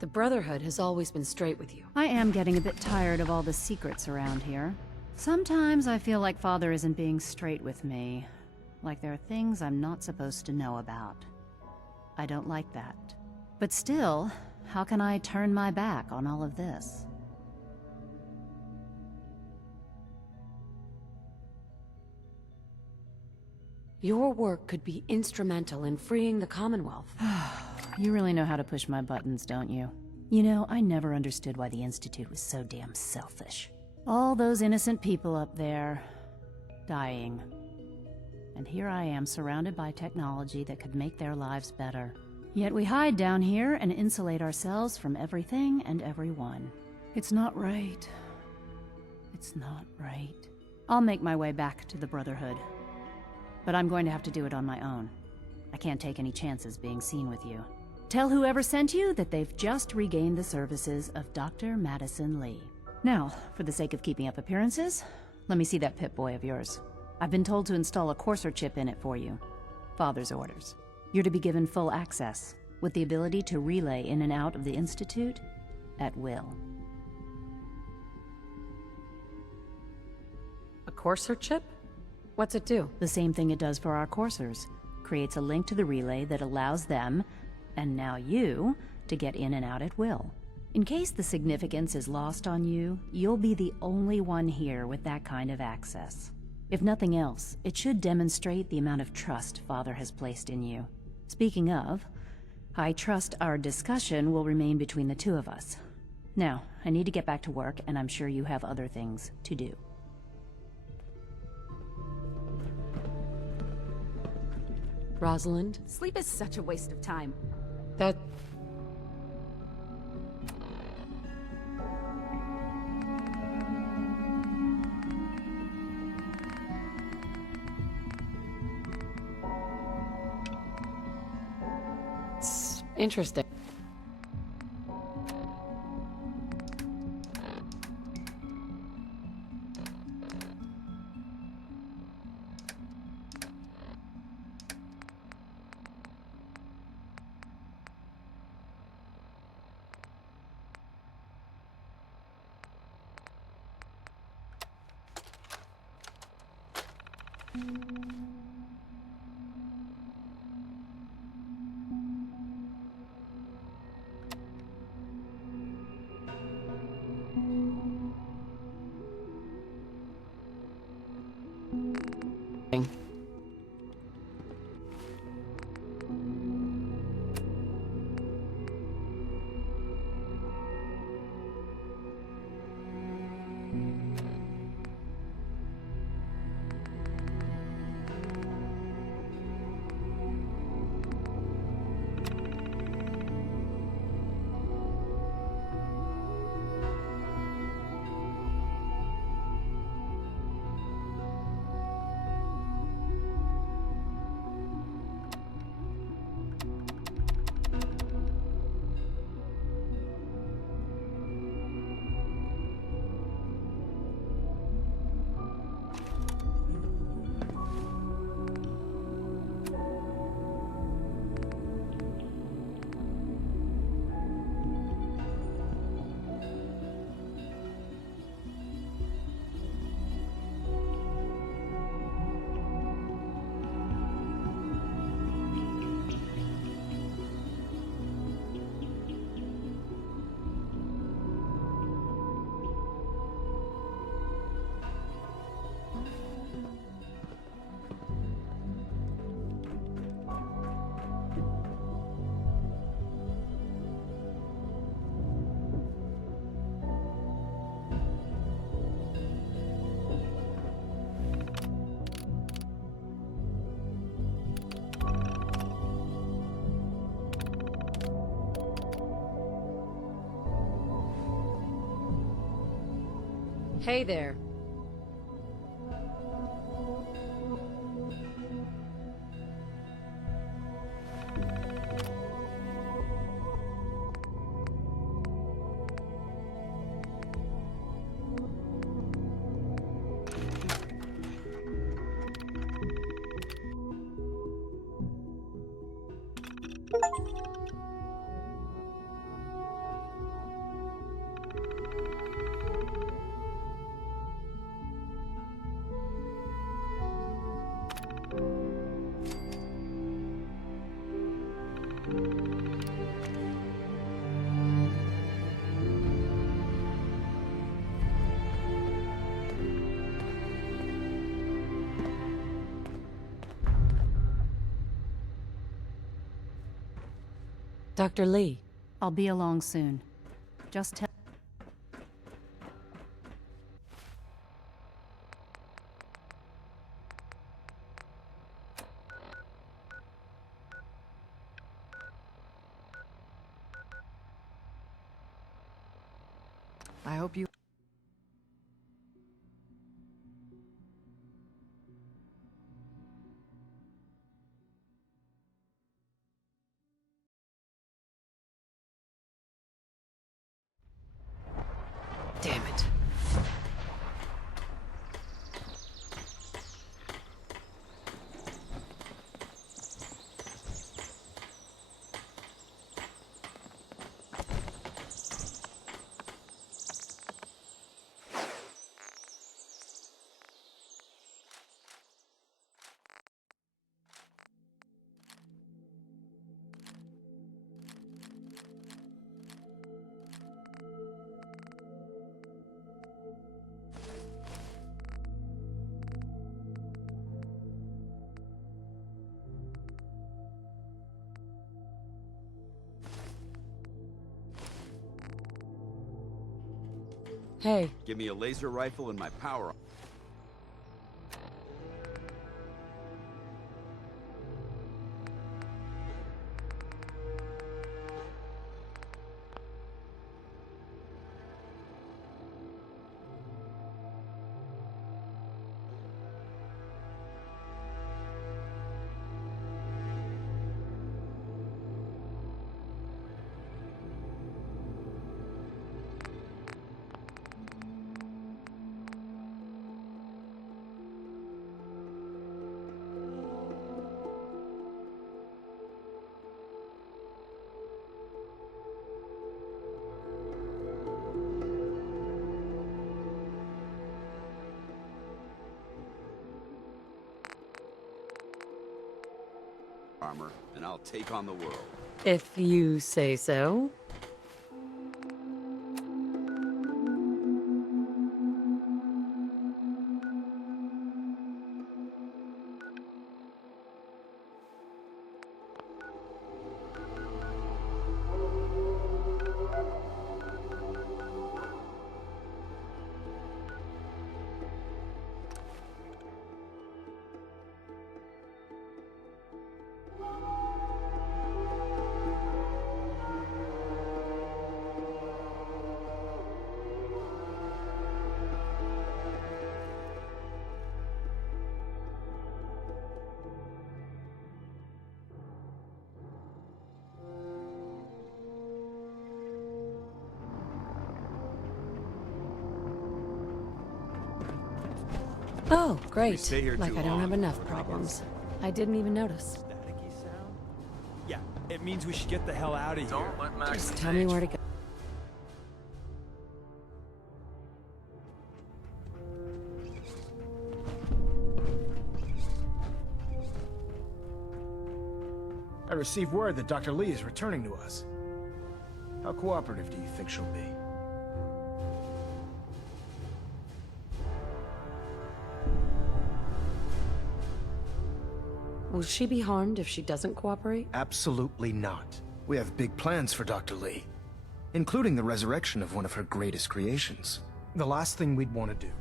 The Brotherhood has always been straight with you. I am getting a bit tired of all the secrets around here. Sometimes I feel like Father isn't being straight with me. Like there are things I'm not supposed to know about. I don't like that. But still, how can I turn my back on all of this? Your work could be instrumental in freeing the Commonwealth. You really know how to push my buttons, don't you? You know, I never understood why the Institute was so damn selfish. All those innocent people up there, dying. And here I am, surrounded by technology that could make their lives better. Yet we hide down here and insulate ourselves from everything and everyone. It's not right. It's not right. I'll make my way back to the Brotherhood. But I'm going to have to do it on my own. I can't take any chances being seen with you. Tell whoever sent you that they've just regained the services of Dr. Madison Lee. Now, for the sake of keeping up appearances, let me see that Pip-Boy of yours. I've been told to install a courser chip in it for you. Father's orders. You're to be given full access, with the ability to relay in and out of the Institute at will. A courser chip? What's it do? The same thing it does for our coursers. Creates a link to the relay that allows them, and now you, to get in and out at will. In case the significance is lost on you, you'll be the only one here with that kind of access. If nothing else, it should demonstrate the amount of trust Father has placed in you. Speaking of, I trust our discussion will remain between the two of us. Now, I need to get back to work, and I'm sure you have other things to do. Rosalind? Sleep is such a waste of time. That... It's interesting. Hey there. Dr. Lee. I'll be along soon. Just tell... I hope you... Damn it. Hey. Give me a laser rifle and my power. Armor, and I'll take on the world. If you say so. Oh, great. stay here Like too I don't long, have enough we're gonna get problems. I didn't even notice. Yeah, it means we should get the hell out of here. Don't let Max Just tell me where to go. I received word that Dr. Lee is returning to us. How cooperative do you think she'll be? Will she be harmed if she doesn't cooperate? Absolutely not. We have big plans for Dr. Lee, including the resurrection of one of her greatest creations. The last thing we'd want to do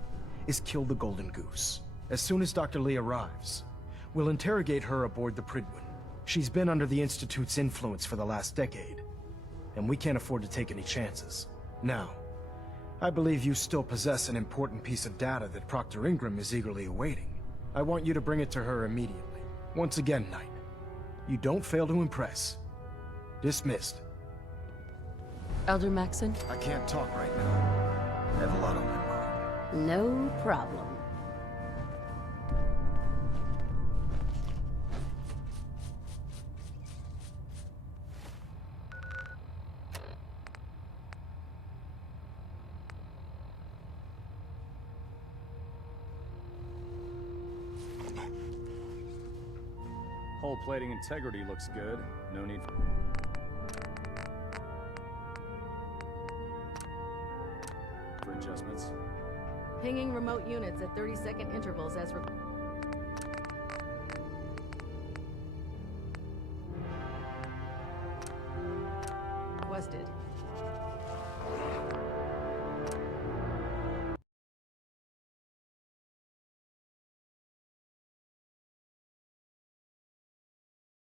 is kill the Golden Goose. As soon as Dr. Lee arrives, we'll interrogate her aboard the Prydwen. She's been under the Institute's influence for the last decade, and we can't afford to take any chances. Now, I believe you still possess an important piece of data that Proctor Ingram is eagerly awaiting. I want you to bring it to her immediately. Once again, Knight, you don't fail to impress. Dismissed. Elder Maxon? I can't talk right now. I have a lot on my mind. No problem. Hull plating integrity looks good. No need for adjustments. Pinging remote units at 30-second intervals as required.